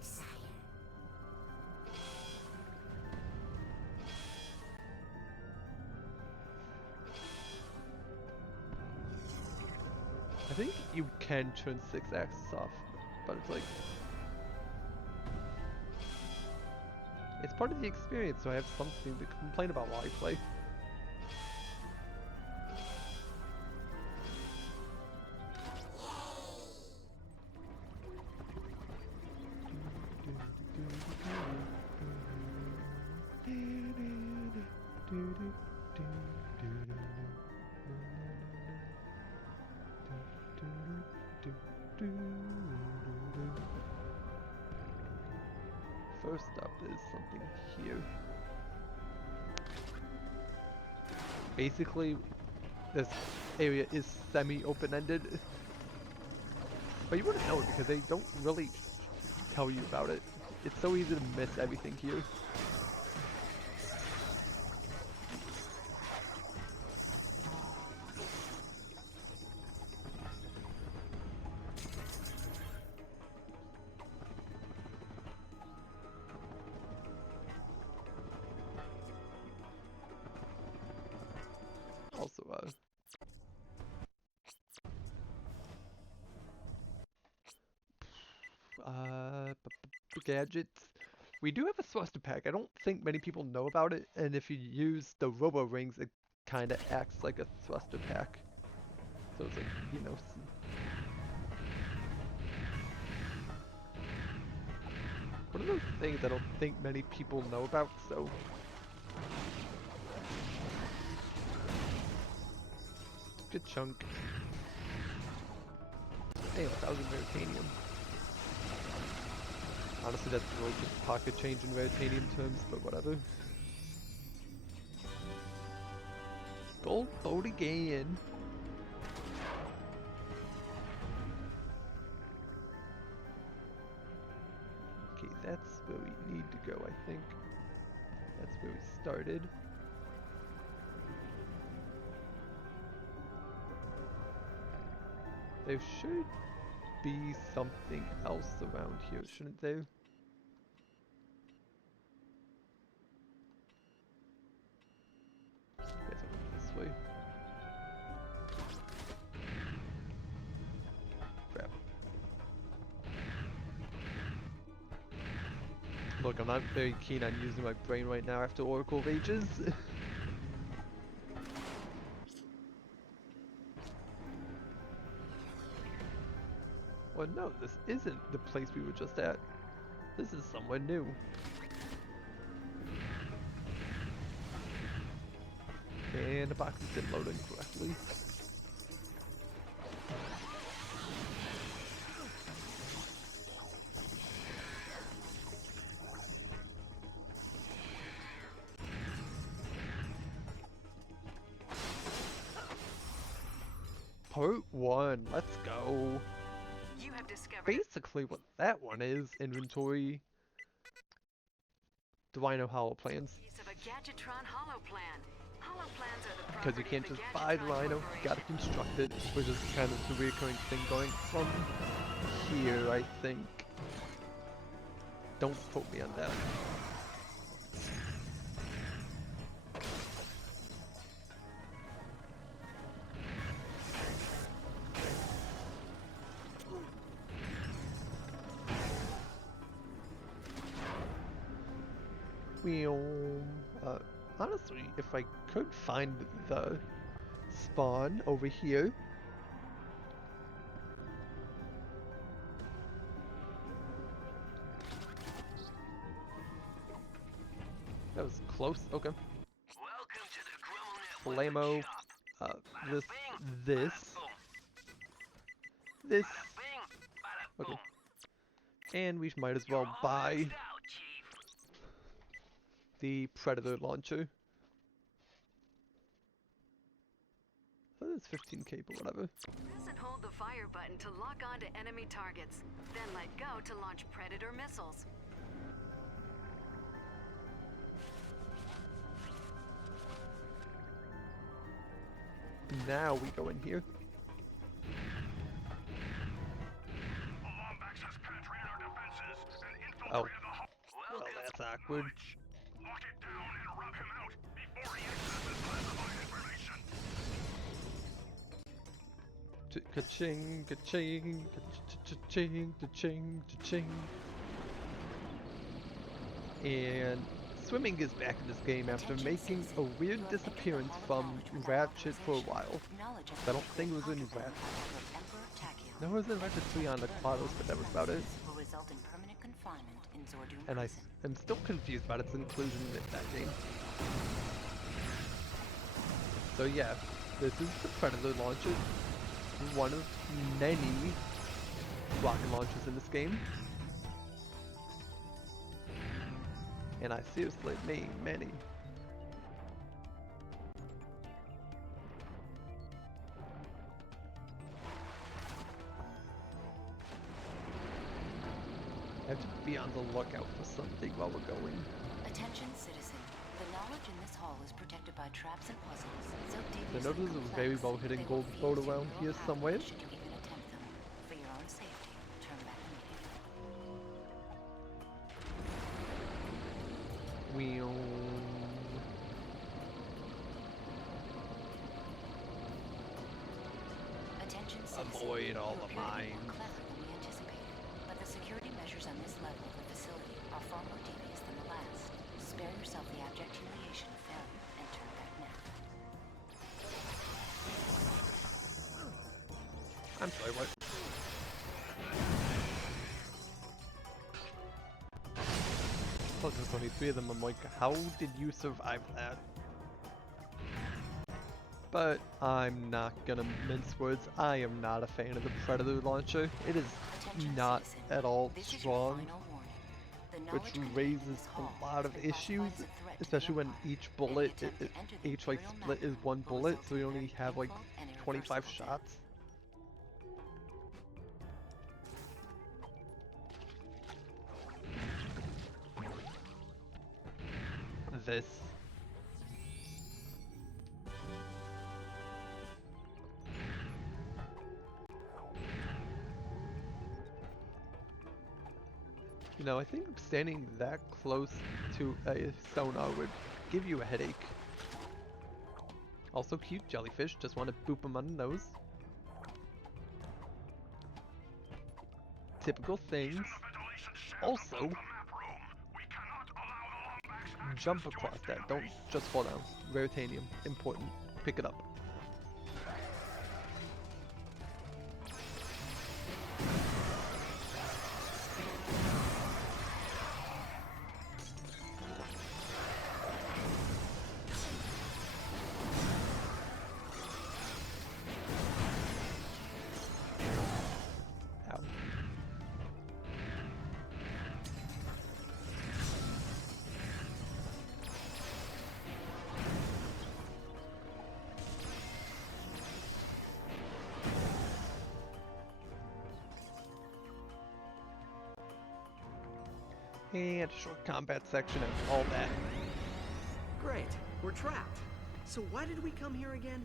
I think you can turn 6-axis off, but it's like... It's part of the experience, so I have something to complain about while I play. First up is something here. Basically, this area is semi-open-ended. But you wouldn't know it because they don't really tell you about it. It's so easy to miss everything here. Also, gadgets. We do have a thruster pack. I don't think many people know about it, and if you use the robo rings, it kind of acts like a thruster pack. So it's like, you know, one of those things I don't think many people know about, so... Good chunk. Hey, 1,000 Veritanium. Honestly, that's really just pocket change in Ratanium terms, but whatever. Gold boat again. Okay, that's where we need to go, I think. That's where we started. There should be something else around here, shouldn't there? Guess I'll go this way. Crap. Look, I'm not very keen on using my brain right now after Oracle of Ages. Well, no, this isn't the place we were just at. This is somewhere new. And the box didn't load incorrectly. Part 1, let's go. You have discovered Basically what that one is, inventory. The Rhino Hollow plans. piece of a Gadgetron hollow plan. Hollow plans are the Because you property can't of the just buy the Gadgetron Rhino, you Corporation. gotta construct it, which is kind of the recurring thing going from here, I think. Don't quote me on that. Honestly, if I could find the spawn over here. That was close, okay. Welcome to the Grumble Network Flamo, shop. this, Bada this, boom. this, Bada bing, bada okay. boom. And we might as You're well all buy maxed out, Chief. the Predator launcher. Oh, it's 15k, but whatever. Press and hold the fire button to lock onto enemy targets. Then let go to launch Predator missiles. Now we go in here. Lombax has penetrated our defenses and Oh, infiltrated the home. well, that's awkward. Lock it down and rub him out before he accesses classified information. Ka-ching, ka-ching, ka-ching, ka-ching, ka-ching. And swimming is back in this game after making a weird disappearance from Ratchet for a while. I don't think it was in Ratchet. No, it was in Ratchet 3 on the Quados, but that was about it. Will result in permanent confinement in Zordoom And I prison. am still confused about its inclusion in that game. So yeah, this is the Predator launcher. One of many rocket launchers in this game. And I seriously mean many. I have to be on the lookout for something while we're going. Attention, citizen. The knowledge in this hall is protected by traps and puzzles. So I know there's a very well hidden gold boat around here somewhere. Should you even attempt them. For your own safety, turn back immediately. Wheel. Attention, citizen. Avoid all You the appear to be more mines. clever than we anticipated, but the security measures on this level of the facility are far more devious than the last. Spare yourself the abject humiliation of failure and turn back now. I'm sorry, what? Plus there's only 3 of them, I'm like, how did you survive that? But I'm not gonna mince words, I am not a fan of the Predator launcher. It is Attention, not citizen. at all This is your strong. final warning. The which knowledge contained in raises this hall a lot of has been issues, classified as a threat to the especially when Empire. each bullet, Any attempt to enter the each like Imperial split is map one will bullet, result so we in only very have like painful and 25 irreversible death. shots. This. You know, I think standing that close to a sonar would give you a headache. Also cute jellyfish, just want to boop them on the nose. Typical things. Also, jump across that, don't just fall down. Raritanium, important, pick it up. Ow. And a short combat section and all that. Great, we're trapped. So why did we come here again?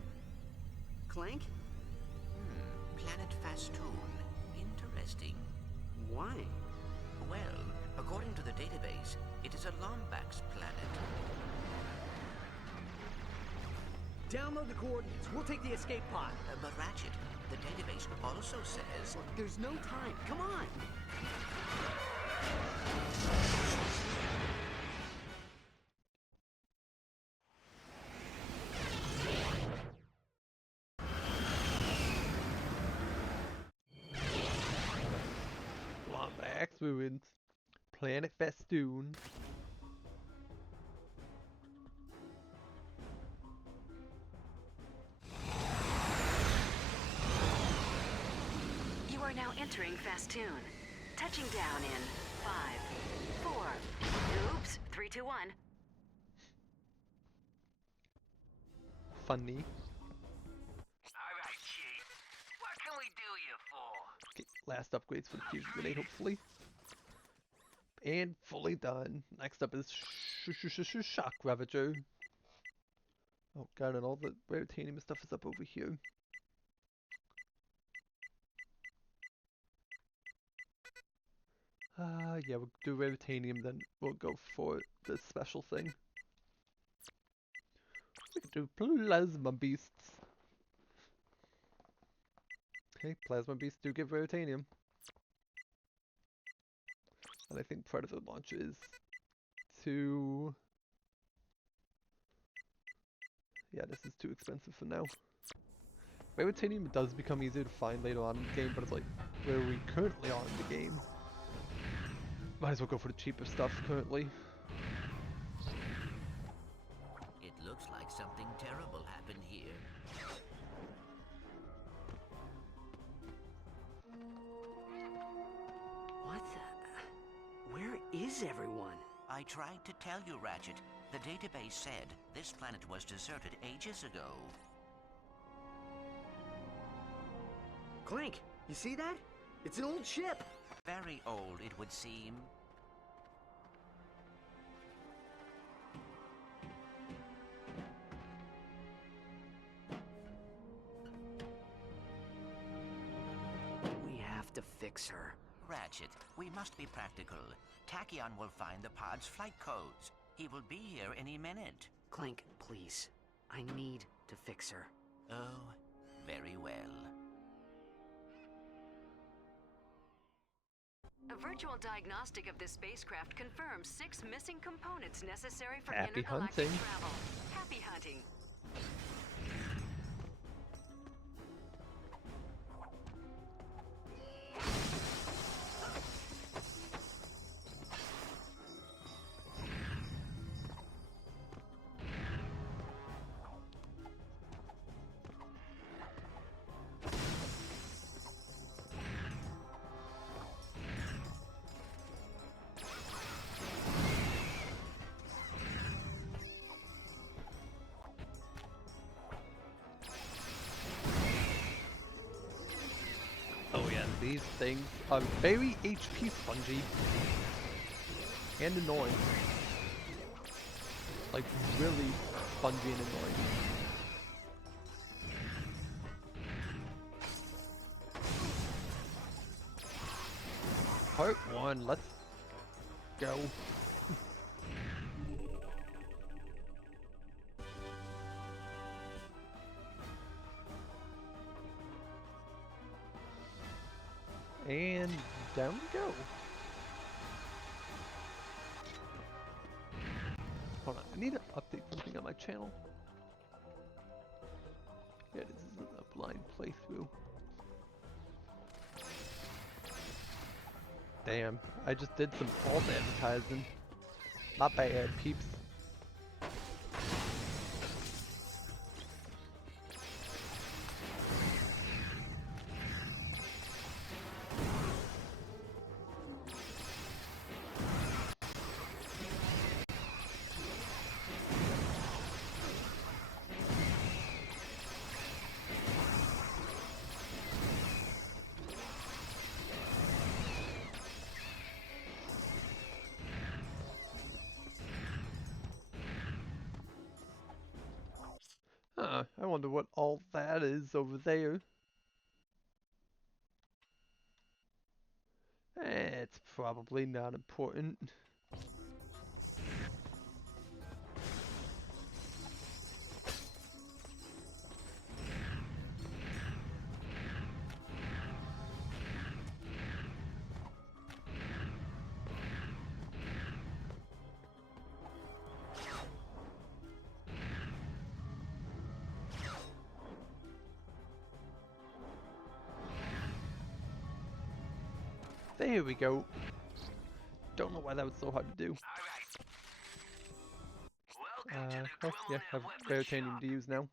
Clank? Planet Fastoon. Interesting. Why? Well, according to the database, it is a Lombax planet. Download the coordinates. We'll take the escape pod. But Ratchet, the database also says... Look, there's no time. Come on. Lombax ruins. Planet Festoon. You are now entering Fastoon. Touching down in 5, 4. Oops, 3, 2, 1. Funny. Alright, Chief. What can we do you for? Okay, last upgrades for the fusion grenade, hopefully. And fully done. Next up is Shock Ravager. Oh god, and all the Raritanium stuff is up over here. Yeah, we'll do Raritanium, then we'll go for the special thing. We can do Plasma Beasts. Okay, Plasma Beasts do give Raritanium. And I think Predator Launch is too... Yeah, this is too expensive for now. Raritanium does become easier to find later on in the game, but it's like where we currently are in the game. Might as well go for the cheaper stuff currently. It looks like something terrible happened here. What the... Where is everyone? I tried to tell you, Ratchet. The database said this planet was deserted ages ago. Clank, you see that? It's an old ship. Very old, it would seem. We have to fix her. Ratchet, we must be practical. Tachyon will find the pod's flight codes. He will be here any minute. Clank, please. I need to fix her. Oh, very well. A virtual diagnostic of this spacecraft confirms 6 missing components necessary for Happy intergalactic hunting. travel. Happy hunting. These things are very HP spongy and annoying. Like really spongy and annoying. Part 1, let's go. And down we go. Hold on, I need to update something on my channel. Yeah, this is a blind playthrough. Damn, I just did some false advertising. Not bad, peeps. Huh, I wonder what all that is over there. It's probably not important. There we go. Don't know why that was so hard to do. Oh yeah, I have rare titanium to use now.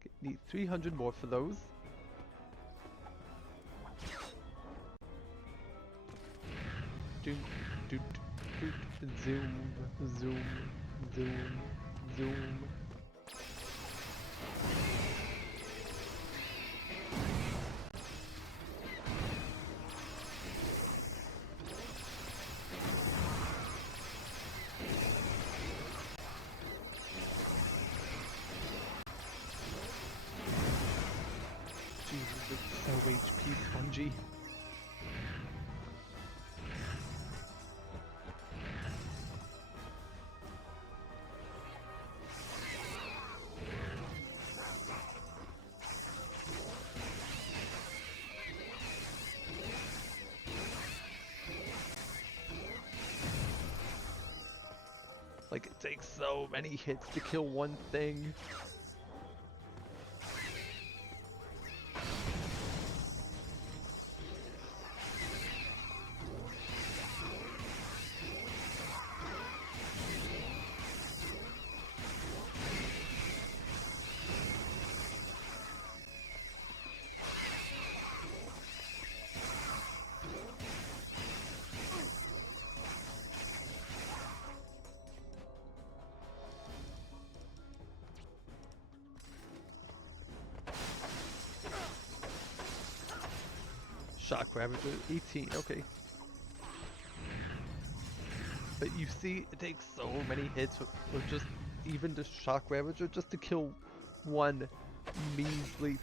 Okay, need 300 more for those. Doot, doot, doot, zoom, zoom, zoom, zoom. Jesus, it's so HP spongy. Like, it takes so many hits to kill one thing. Shock Ravager, 18, okay. But you see, it takes so many hits with just even the Shock Ravager just to kill one measly...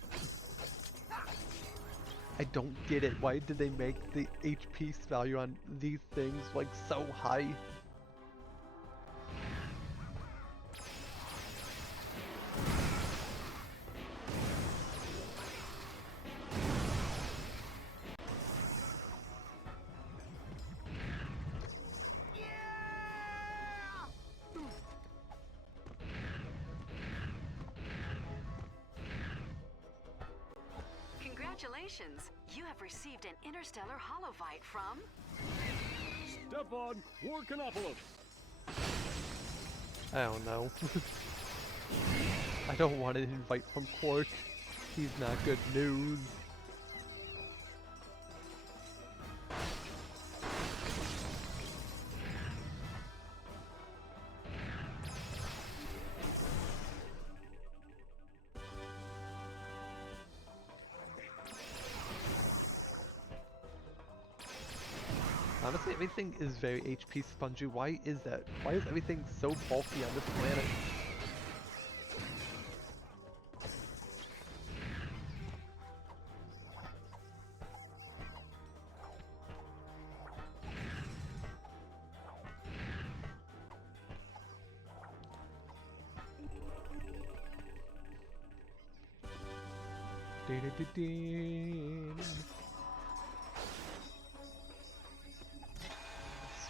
I don't get it. Why did they make the HP value on these things like so high? Congratulations! You have received an interstellar holovite from... Stefan Warkanopoulos. I don't know. I don't want an invite from Quark. He's not good news. Honestly, everything is very HP spongy. Why is that? Why is everything so bulky on this planet?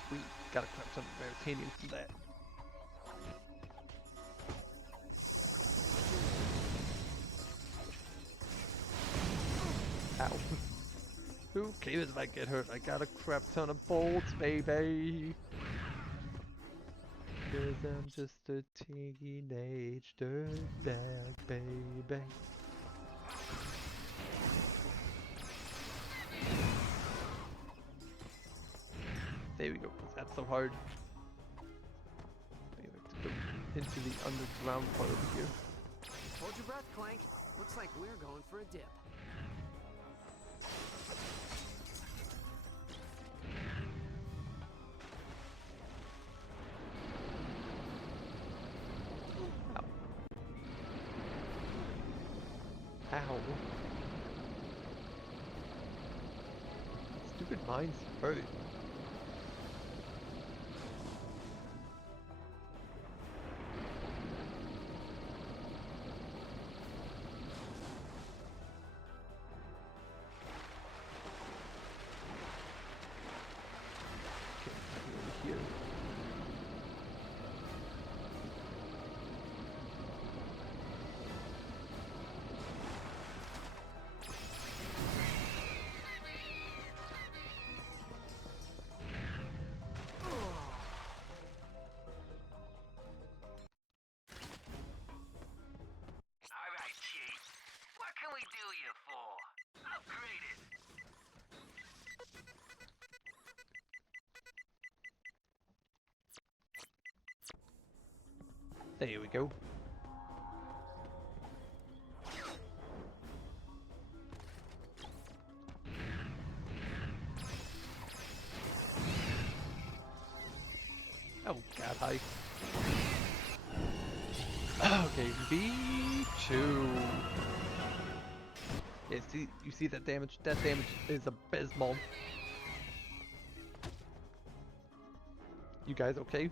Sweet, gotta grab some Veritanium from that. Ow. Who cares if I get hurt? I got a crap ton of bolts, baby. Cause I'm just a teenage dirtbag, baby. There we go, that's so hard. We have to go into the underground part over here. Hold your breath, Clank. Looks like we're going for a dip. Ow. Stupid mines hurt. Okay, here. Alright, Chief. What can we do you for? Upgraded. There we go. Oh god, hi. Okay, V2. Yeah, you see that damage? That damage is abysmal. You guys okay?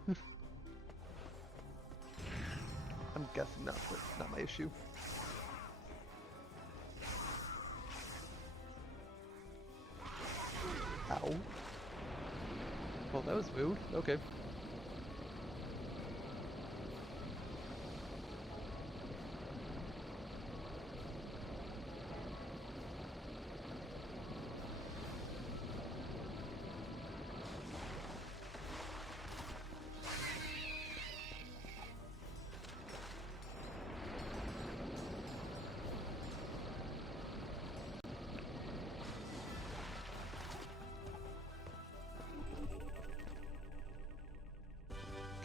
I'm guessing not, but not my issue. Ow. Well, that was rude. Okay.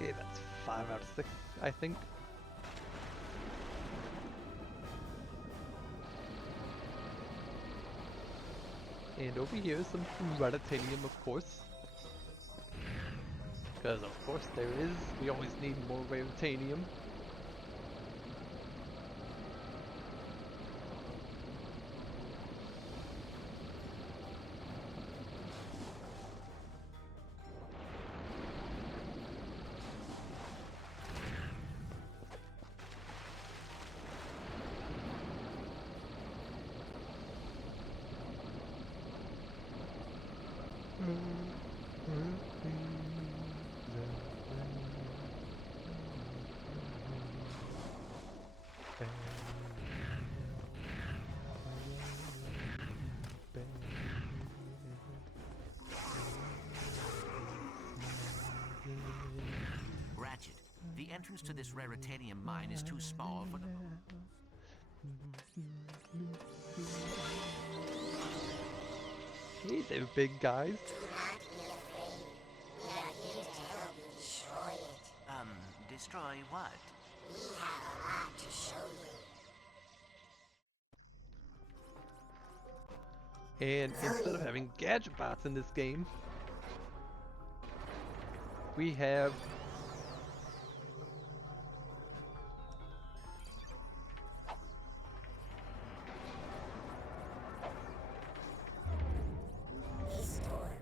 Okay, that's 5 out of 6, I think. And over here is some Rattatanium, of course. Because of course there is. We always need more Rattatanium. Ratchet, the entrance to this raritanium mine is too small for the... Hey there, big guys. Destroy what? And instead of having gadget bots in this game, We have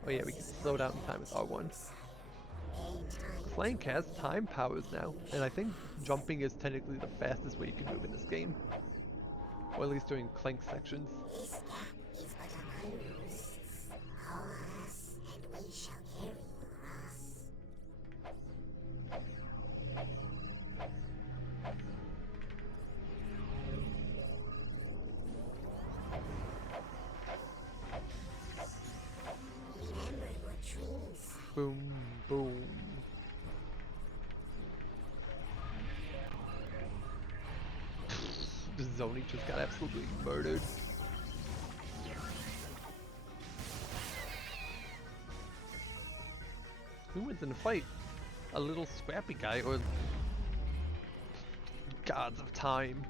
oh yeah, we can slow down time with R1. Clank has time powers now, and I think jumping is technically the fastest way you can move in this game. Or at least during Clank sections. This gap is but among roosts. Follow us, and we shall carry you across. Remember your dreams. Boom, boom. Zoni just got absolutely murdered. Who wins in a fight? A little scrappy guy or gods of time?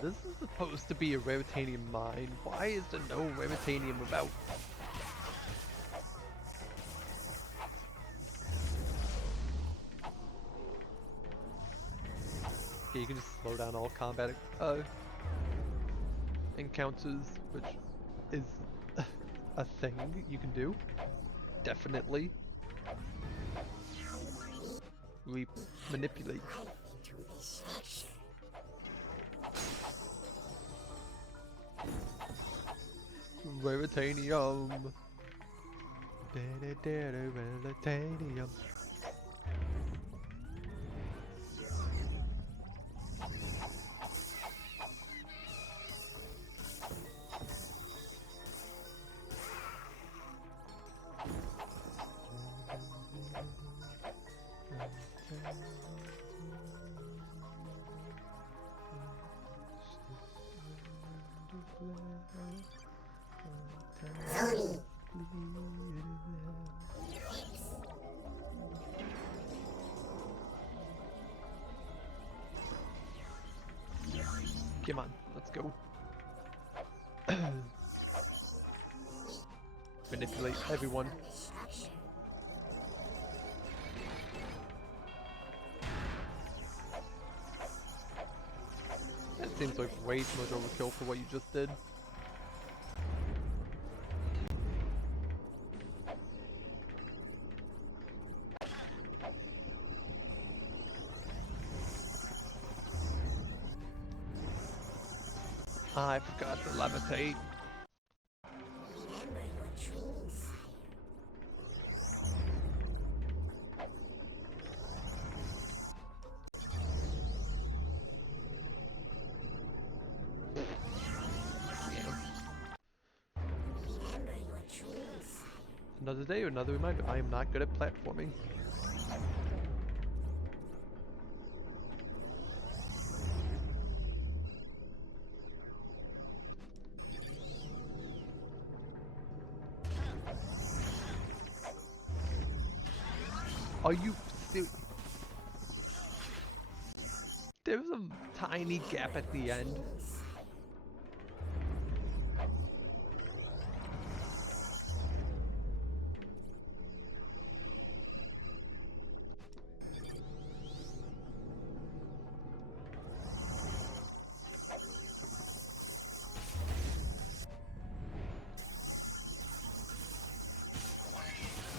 This is supposed to be a Raritanium mine. Why is there no Raritanium about? Okay, you can just slow down all combat encounters, which is a thing you can do. Definitely. We manipulate. Raritanium. Raritanium. Come on, let's go. Manipulate everyone. That seems like way too much overkill for what you just did. I forgot to levitate. Remember your dreams, Remember your dreams. Another day or another reminder, I am not good at platforming. Are you serious? There's a tiny gap at the end.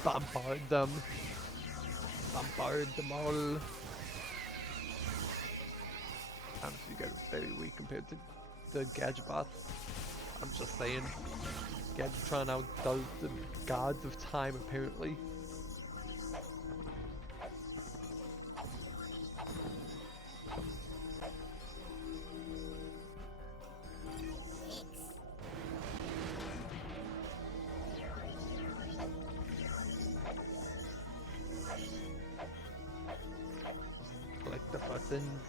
Bombard them. Bombard them all. Honestly, you guys are very weak compared to the Gadgetbots. I'm just saying. Gadgetron outdoes the gods of time, apparently. Collect the buttons.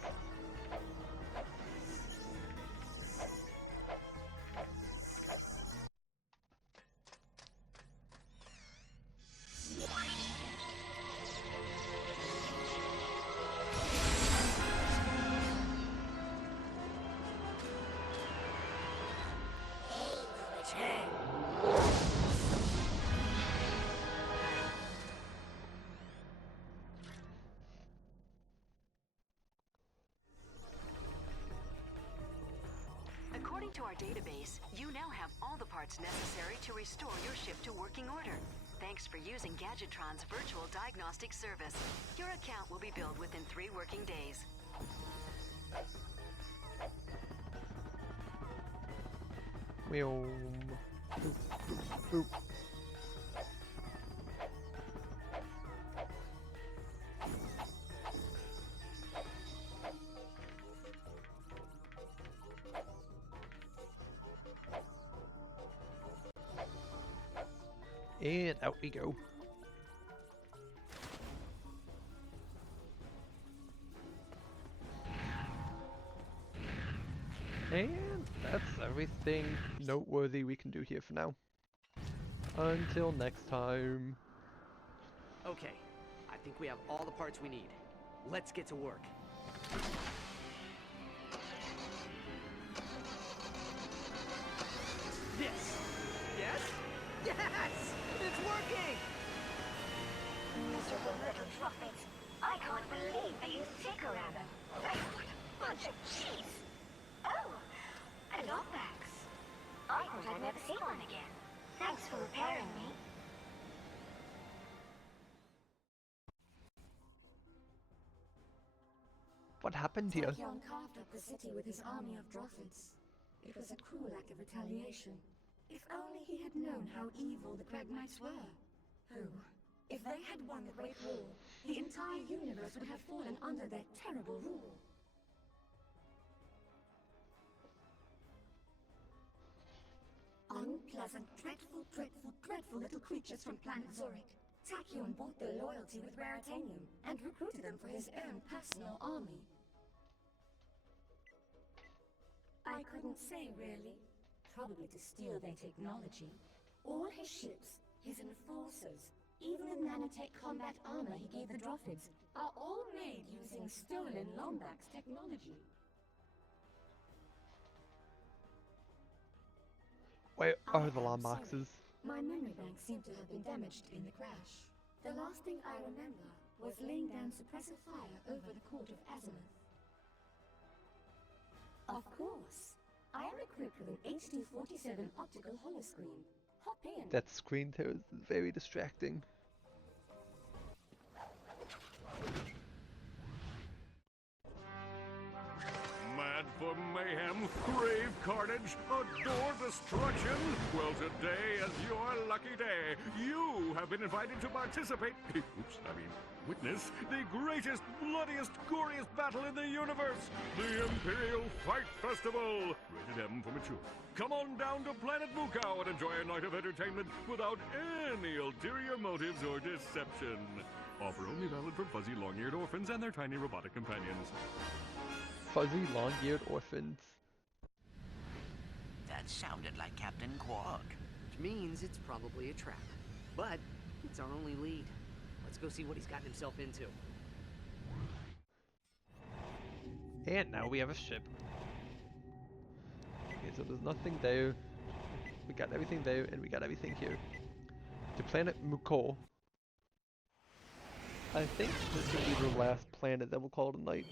our database, you now have all the parts necessary to restore your ship to working order. Thanks for using Gadgetron's virtual diagnostic service. Your account will be billed within 3 working days. Meow. Boop, boop, boop. And out we go. And that's everything noteworthy we can do here for now. Until next time. Okay, I think we have all the parts we need. Let's get to work. This. Yes? Yes! It's working! Miserable little prophet. I can't believe they used Ticker-Rabber. What a bunch of cheese. Oh, a Lombax. I thought I'd never see one again. Thanks for repairing me. What happened here? Tachyon carved up the city with his army of Drophids. It was a cruel act of retaliation. If only he had known how evil the Kragmites were. Who, if they had won the Great War, the entire universe would have fallen under their terrible rule. Unpleasant, dreadful, dreadful, dreadful little creatures from planet Zurich. Tachyon bought their loyalty with Raritanium and recruited them for his own personal army. I couldn't say, really. Probably to steal their technology. All his ships, his enforcers, even the nanotech combat armor he gave the Drophids, are all made using stolen Lombax technology. Where are the Lombaxes? My memory bank seemed to have been damaged in the crash. The last thing I remember was laying down suppressive fire over the court of Azimuth. Of course. I am equipped with an HD47 optical holoscreen. Hop in. That screen there is very distracting. Mad for mayhem, crave carnage, adore destruction? Well, today is your lucky day. You have been invited to participate, witness the greatest, bloodiest, goriest battle in the universe, the Imperial Fight Festival. Rated M for mature. Come on down to Planet Mukau and enjoy a night of entertainment without any ulterior motives or deception. Offer only valid for fuzzy, long-eared orphans and their tiny robotic companions. Fuzzy, long-eared orphans. That sounded like Captain Quark. Which means it's probably a trap. But it's our only lead. Let's go see what he's gotten himself into. And now we have a ship. Okay, so there's nothing there. We got everything there, and we got everything here. To Planet Mukau. I think this will be the last planet that we'll call it a night.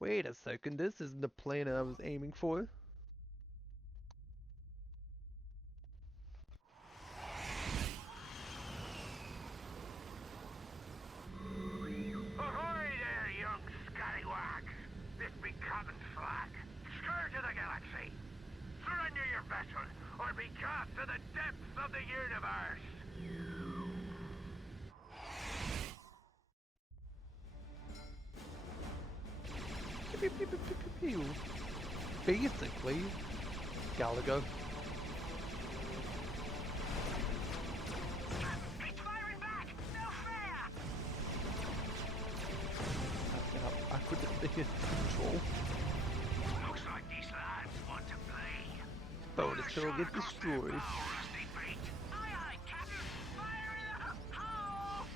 Wait a second, this isn't the planet I was aiming for. Ahoy there, young scallywags! This be Captain Slack, scourge of the galaxy. Surrender your vessel, or be cast to the depths of the universe. Pew, pew, pew, pew, pew, pew. Basically, Galaga. It's firing back! No fair! I couldn't think it control. Looks like these lads want to play. Bonus turtle get destroyed. Aye, aye, Captain! Fire in the hole!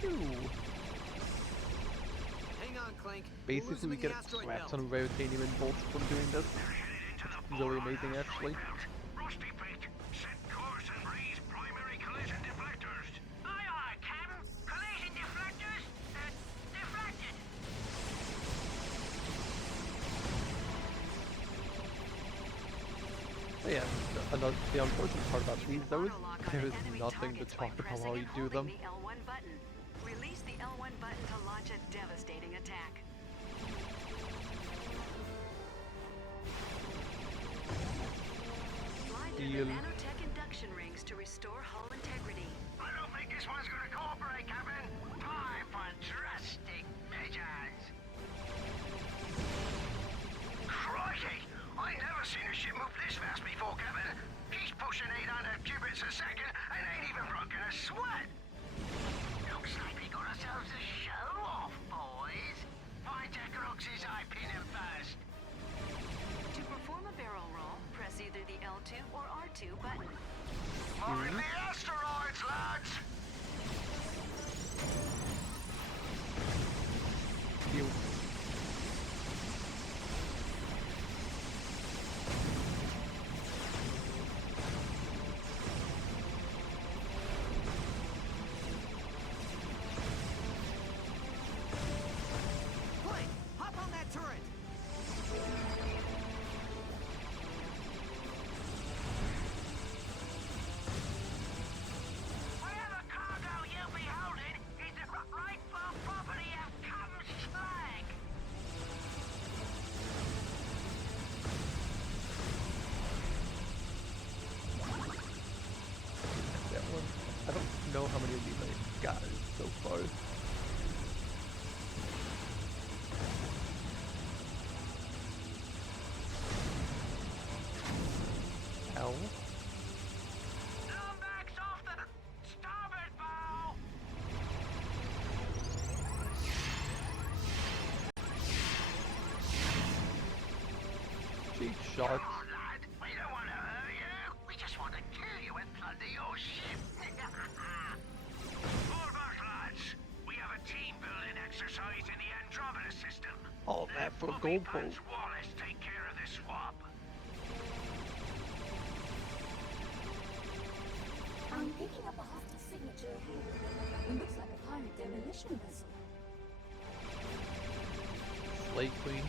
Pew. Hang on, Clank. Clank. basically we get a crap ton of titanium and bolts from doing this. It's really amazing, actually. Rusty Pete, set course and raise primary collision deflectors. Aye, aye, Captain. Collision deflectors? Deflected. But yeah, the unfortunate part about these though is there is nothing to talk about while you do them. The L1 button. Release the L1 button to launch a devastating attack. Slide through the nanotech induction rings to restore hull integrity. I don't think this one's gonna cooperate, Captain. Time for drastic measures. Crikey! I never seen a ship move this fast before, Captain. She's pushing 800 cubits a second and ain't even broken a sweat. Looks like we got ourselves a show off, boys. Find Jack Roxy's eye pin him first. To perform a barrel roll, press either the L2 or R2 button. Mind the asteroids, lads! You. Clank, hop on that turret. Whatever cargo you be holding is the rightful property of Captain Clank. That one. I don't know how many of these I've got so far. Ow. Lombax off the starboard bow. Cheap shots. Come on, lad. We don't want to hurt you. We just want to kill you and plunder your ship. Fall back, lads. We have a team-building exercise in the Andromeda system. All that for a Bobby gold bolt. Pants Wallace take care of this swap. I'm picking up a hostile signature here. It looks like a pirate demolition vessel. Slate Queen.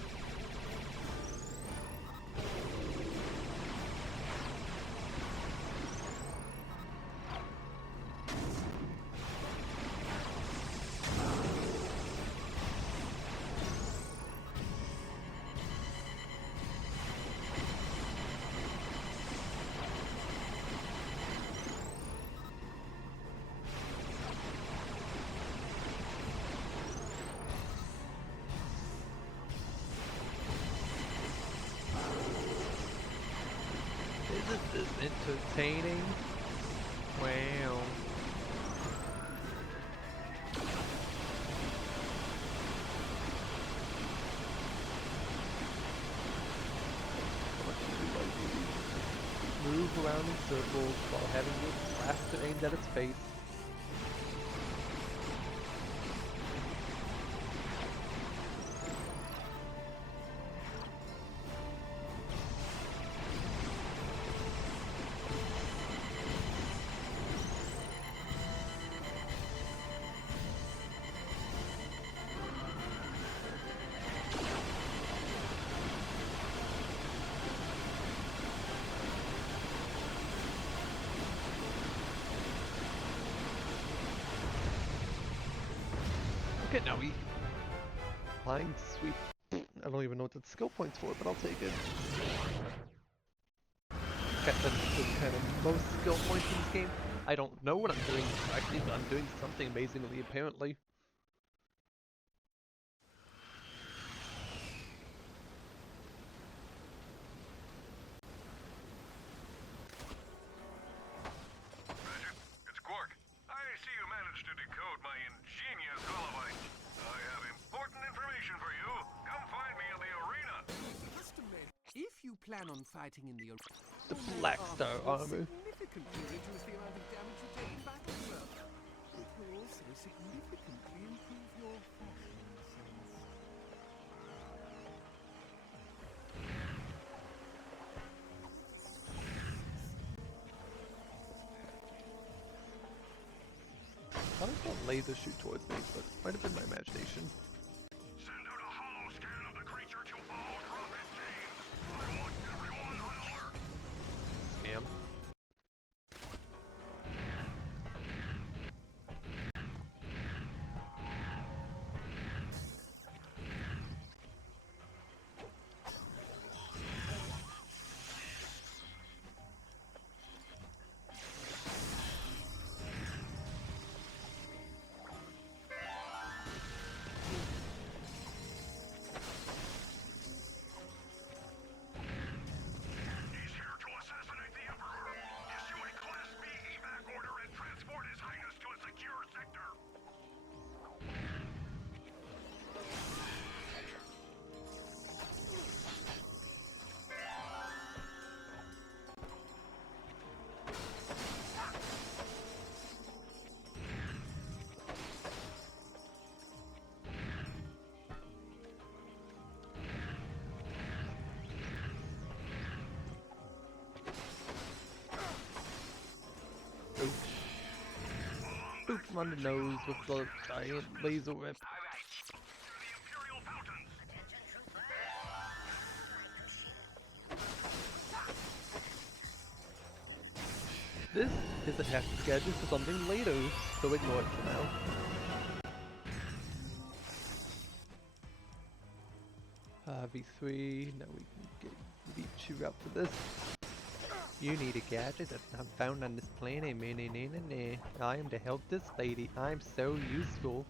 Isn't this entertaining? Wow. Move around in circles while having your blaster aimed at its face. Okay, now we flying sweep. I don't even know what the skill points for, but I'll take it. Okay, that's the kind of most skill points in this game. I don't know what I'm doing correctly, but I'm doing something amazingly apparently. Ratchet, it's Quark. I see you managed to decode my ingenious hololite. I have important information for you. Come find me in the arena. Just a minute. If you plan on fighting in the arena, The Black Star armor. significantly reduce the amount of damage you take in battle, sir. It will also significantly improve your fashion sense. laser shoot towards me, but might have been my imagination. Send out a hollow scan of the creature to all Drophead teams. I want everyone on alert. Scam. He's here to assassinate the Emperor. Issue a Class B evac order and transport His Highness to a secure sector. Boop him on the nose with the giant laser whip. All right. To the Imperial Fountains. This is a hefty gadget for something later, so ignore it for now. V3, now we can get beat you out for this. You need a gadget that's not found on this planet, I am to help this lady, I'm so useful.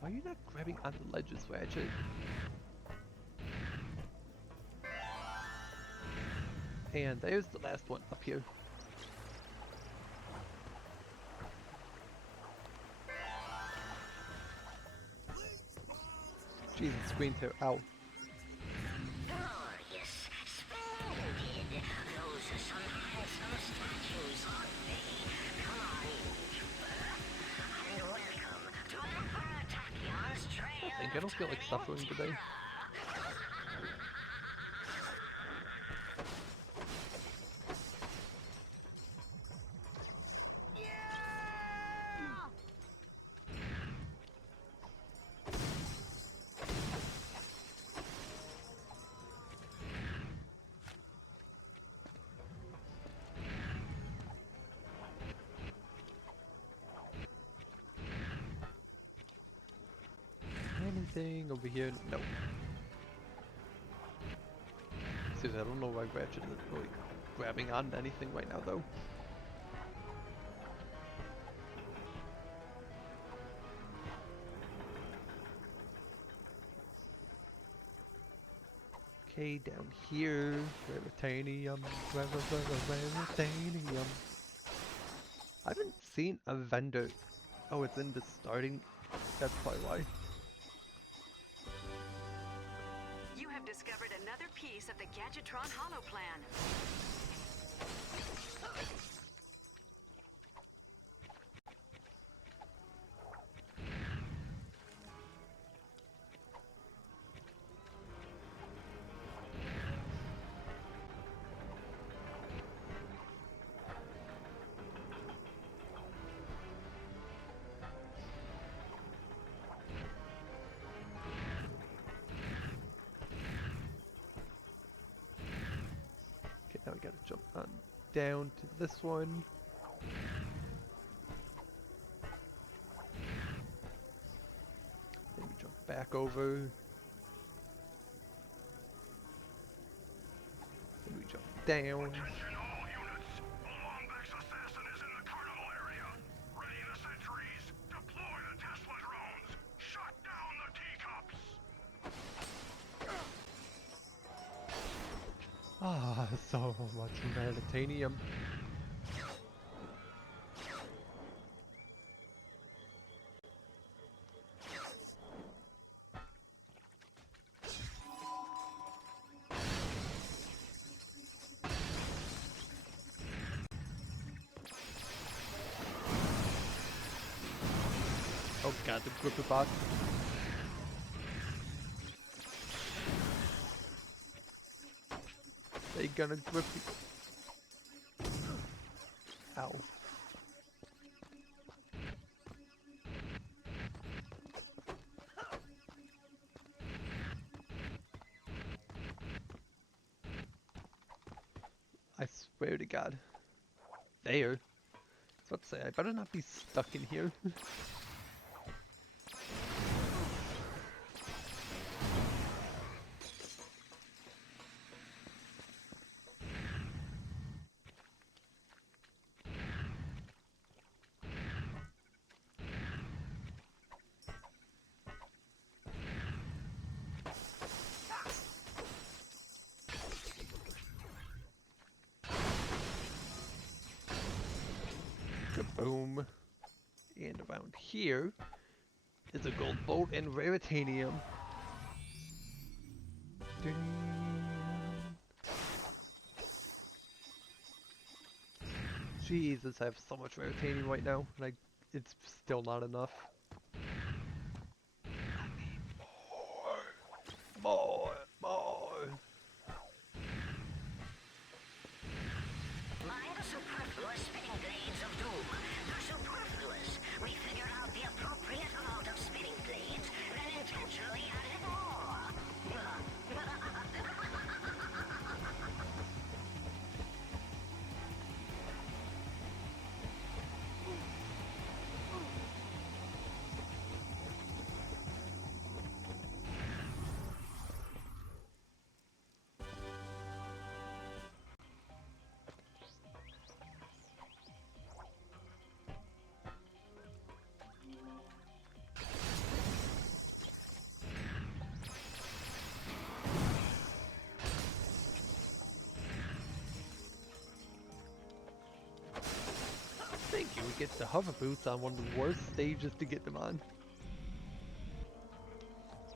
Why are you not grabbing on the ledges, Ratchet? And there's the last one up here. Jesus, screen tear, ow. Glorious, splendid. Those are some handsome statues, aren't they? Come on, and welcome to Emperor Tachyon's trail. I think I don't feel like suffering today. Anything over here? No. Seriously, I don't know why Ratchet is really grabbing onto anything right now, though. Okay, down here, Gravitanium, Gravitanium. I haven't seen a vendor. Oh, it's in the starting. That's probably why. You have discovered another piece of the Gadgetron Hollow Plan. Okay, now we gotta jump on down to this one. Then we jump back over. Then we jump down. Attention all units. A Lombax assassin is in the carnival area. Ready the sentries. Deploy the Tesla drones. Shut down the teacups. Ah, so much Gravitanium. Oh god, the gripper box. They gonna grip you. Ow. I swear to God. There. I was about to say, I better not be stuck in here. Kaboom. And around here is a gold bolt and raritanium. Jesus, I have so much raritanium right now, and it's still not enough. I need more. Mind the superfluous spinning blades of doom. They're superfluous. We figure out the appropriate amount of spinning blades, then intentionally added more. Thank you, we get the hover boots on one of the worst stages to get them on.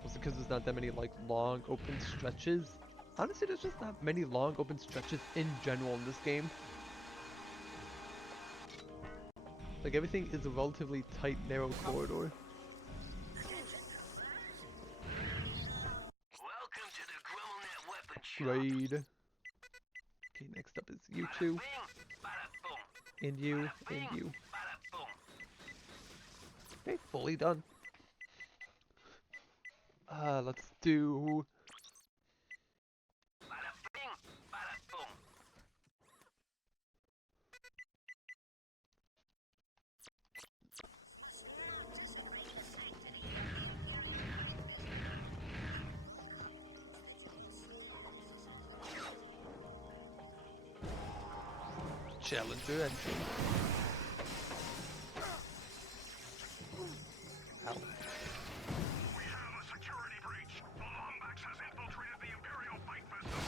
It's because there's not that many like long open stretches. Honestly, there's just not many long open stretches in general in this game. Like everything is a relatively tight, narrow corridor. Welcome to the GremmelNet weapon shop. Grade. Okay, next up is you two. And you, and you. Okay, fully done. Let's do... Challenger entry. Ow. We have a security breach. The Lombax has infiltrated the Imperial Fight Festival.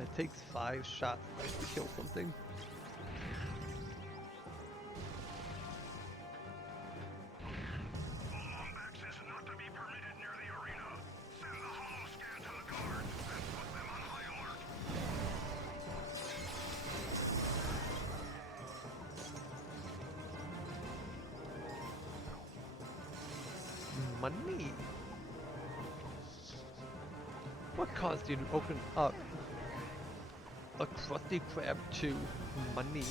It takes 5 shots to kill something. The Lombax is not to be permitted near the arena. Send the holo scan to the guards and put them on high alert. Money. What caused you to open up a Krusty Krab 2? Money.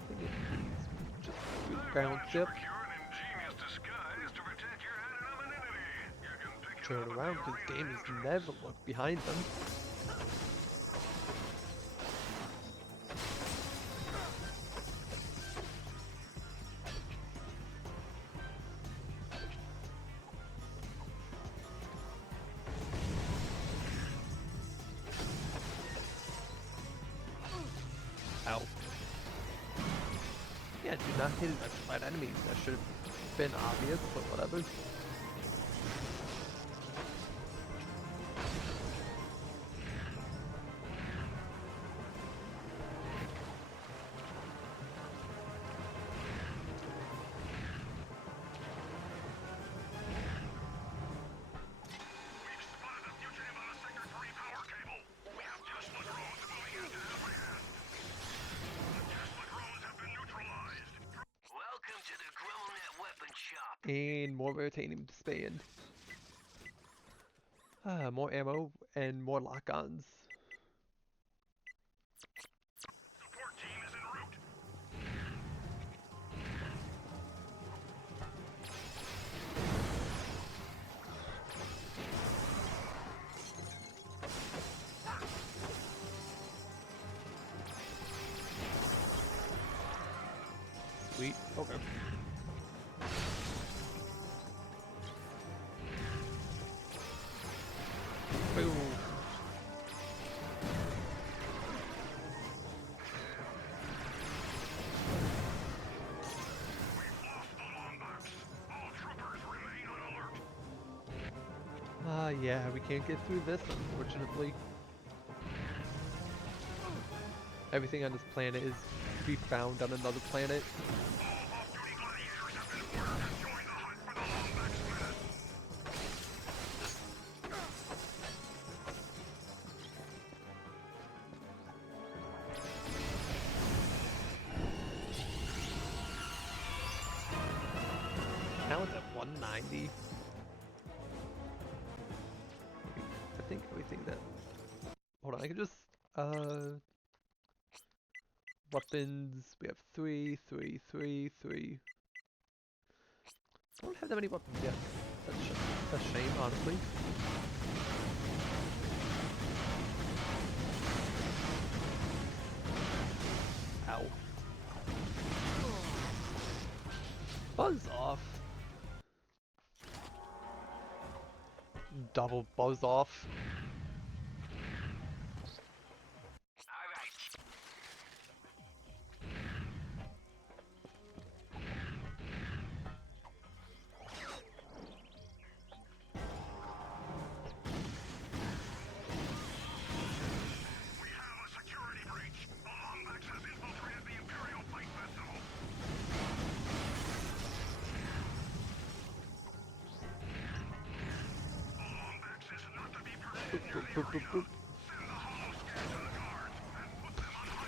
I think it's just ground zip. Turn around, because gamers never look behind them. Ow. Yeah, do not hit electrified enemies. That should have been obvious, but whatever. And more Ratanium Disband. More ammo and more lock-ons. Support team is en route. Sweet. Okay. Boom. Yeah, we can't get through this, unfortunately. Everything on this planet is to be found on another planet. Now it's at 190. I think everything that... Hold on, I can just... Weapons... We have 3, 3, 3, 3. I don't have that many weapons yet. That's a shame, honestly. Ow. Buzz off. Double buzz off. Boop, boop, boop.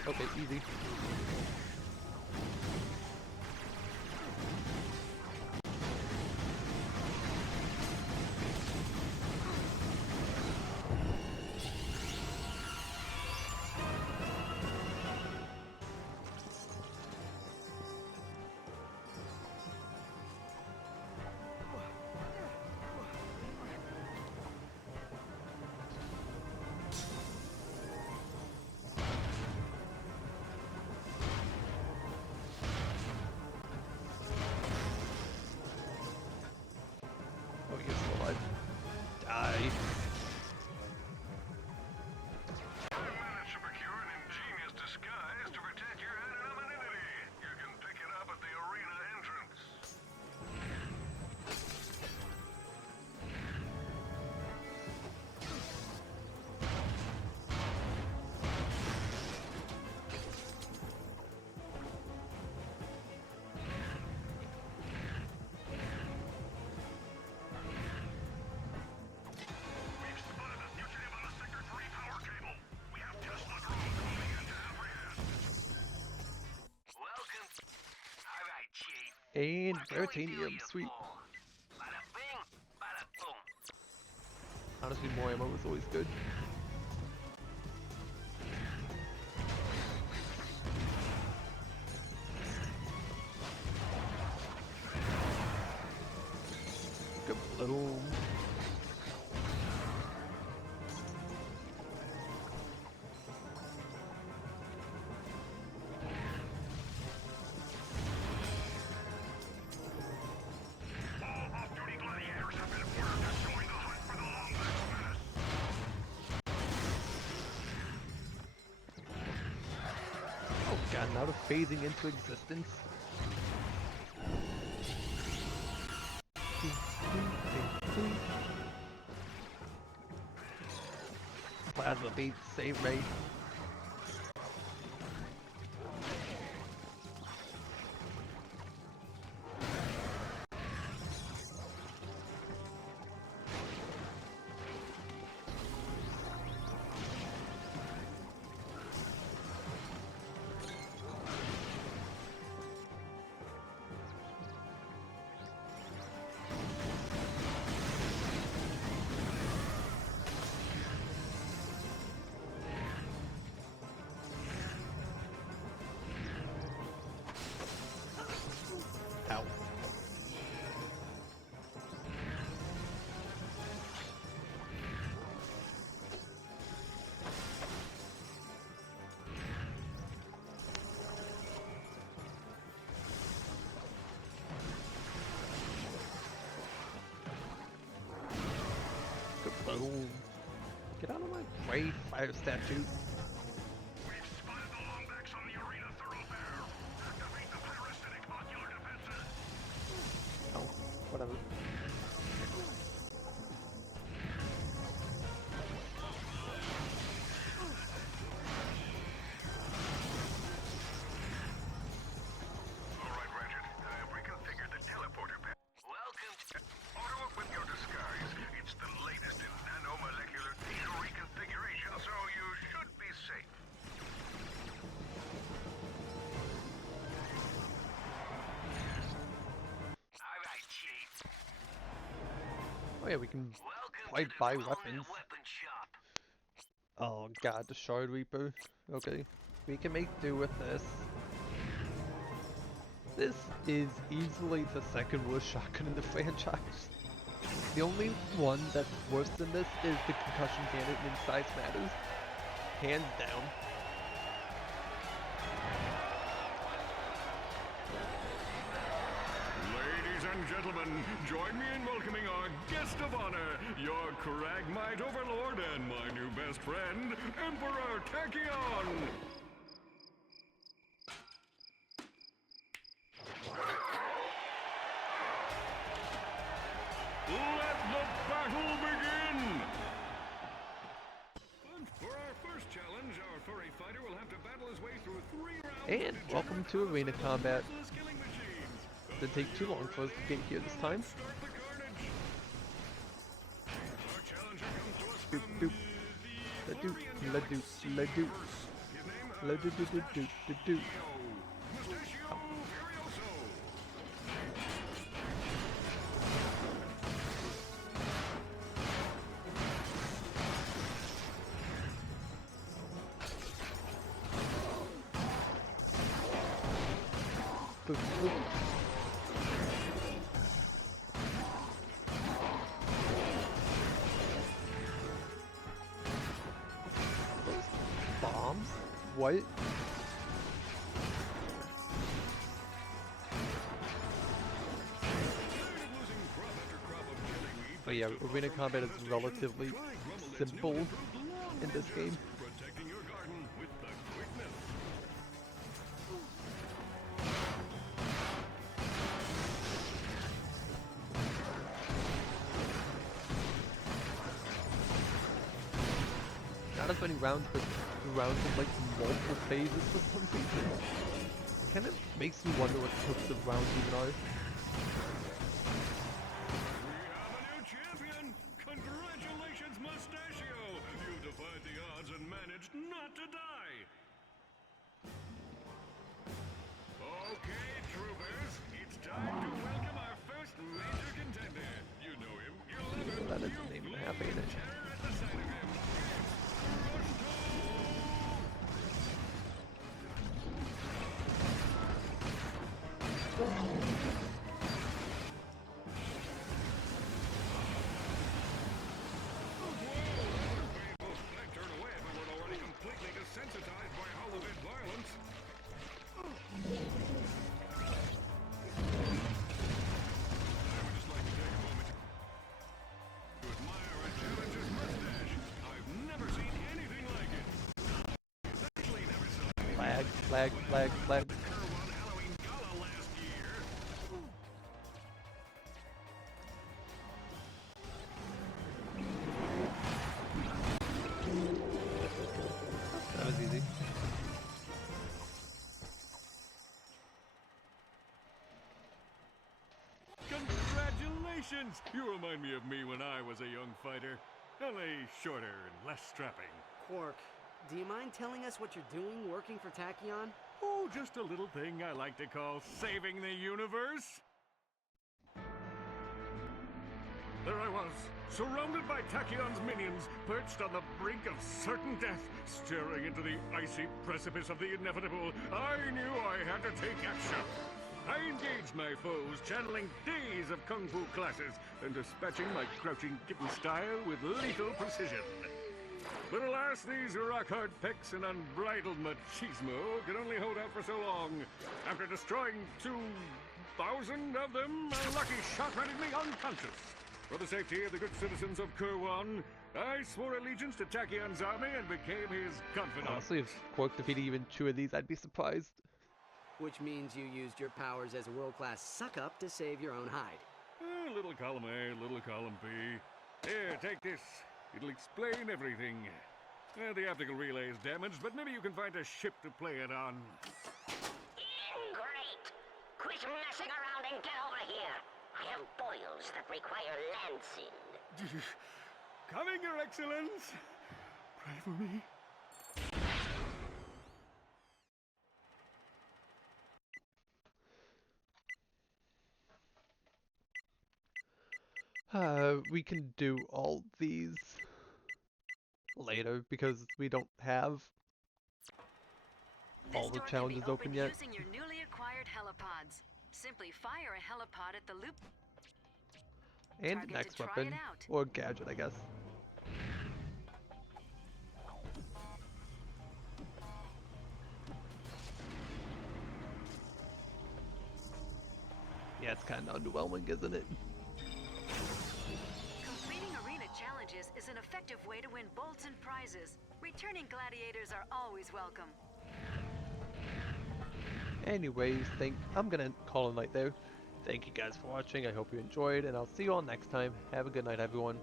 Okay, easy. Oh, you're still alive. Die. Managed to procure an ingenious disguise to protect your anonymity. You can pick it up at the arena entrance. We've spotted a fugitive on the Sector 3 power cable. We have Tesla drones coming in to apprehend. Welcome. All right, Chief. And What can we do Ratanium, you sweet. for? Bada bing, bada boom. Honestly, more ammo is always good. Boom. All off-duty gladiators have been ordered to join the hunt for the Lombax menace. Oh god, now they're phasing into existence. Plasma beats save rate. Boom. Get out of my way, fire statue. We've spotted the longbacks on the arena thoroughfare. Activate the parasitic ocular defenses. Oh, whatever. Alright, Ratchet. I've reconfigured the teleporter pad. Welcome to... Auto-equip your disguise. It's the latest in nanomolecular data reconfiguration, so you should be safe. Alright, Chief. Oh yeah, we can Welcome probably to the buy clone weapons. weapon shop. Oh god, the Shard Reaper. Okay, we can make do with this. This is easily the second worst shotgun in the franchise. The only one that's worse than this is the concussion cannon in Size Matters. Hands down. Ladies and gentlemen, join me in welcoming our guest of honor, your Cragmite Overlord and my new best friend, Emperor Tachyon! Let the battle begin! And for our first challenge, our furry fighter will have to battle his way through 3 rounds. And welcome to Arena Combat. Didn't take too long for us to get here this time. Doop doop. La-doop, la-doop, la-doop. La-do-do-do-do-do-do. Boop, boop. Bombs? What? But yeah, arena combat is relatively simple in this game. Protecting your garden with the quickness. Not as many rounds, but rounds of like multiple phases for some reason. It kind of makes me wonder what the hooks of rounds even are. We have a new champion! Congratulations, Mustachio! You defied the odds and managed not to die! Okay, troopers, it's time to welcome our first major contender. You know him, you'll That is the name and a half, ain't it? terror at the sight of him. Turn away if we weren't already completely desensitized by Halloween violence. I would just like to take a moment to admire a challenger's mustache. I've never seen anything like it. Essentially never saw anything Flag, flag, flag, flag. curve on Halloween Gala last year. That was easy. Congratulations! You remind me of me when I was a young fighter. Only shorter and less strapping. Quark, do you mind telling us what you're doing working for Tachyon? Oh, just a little thing I like to call saving the universe. There I was, surrounded by Tachyon's minions, perched on the brink of certain death, staring into the icy precipice of the inevitable. I knew I had to take action. I engaged my foes, channeling days of kung fu classes, and dispatching my crouching kitten style with lethal precision. But alas, these rock-hard pecs and unbridled machismo could only hold out for so long. After destroying 2,000 of them, a lucky shot rendered me unconscious. For the safety of the good citizens of Kurwan, I swore allegiance to Tachion's army and became his confidant. Honestly, if Quark defeated even 2 of these, I'd be surprised. Which means you used your powers as a world-class suck-up to save your own hide. Little column A, little column B. Here, take this. It'll explain everything. The optical relay is damaged, but maybe you can find a ship to play it on. Great! Quit messing around and get over here. I have boils that require lancing. Coming, Your Excellence. Pray for me. We can do all these later because we don't have all the challenges open yet. Using your newly acquired helipods. Simply fire a helipod at the loop. And Target next to try weapon, it out. or gadget, I guess. Yeah, it's kind of underwhelming, isn't it? Completing arena challenges is an effective way to win bolts and prizes. Returning gladiators are always welcome. Anyways, I'm gonna call it a night there. Thank you guys for watching. I hope you enjoyed, and I'll see you all next time. Have a good night, everyone.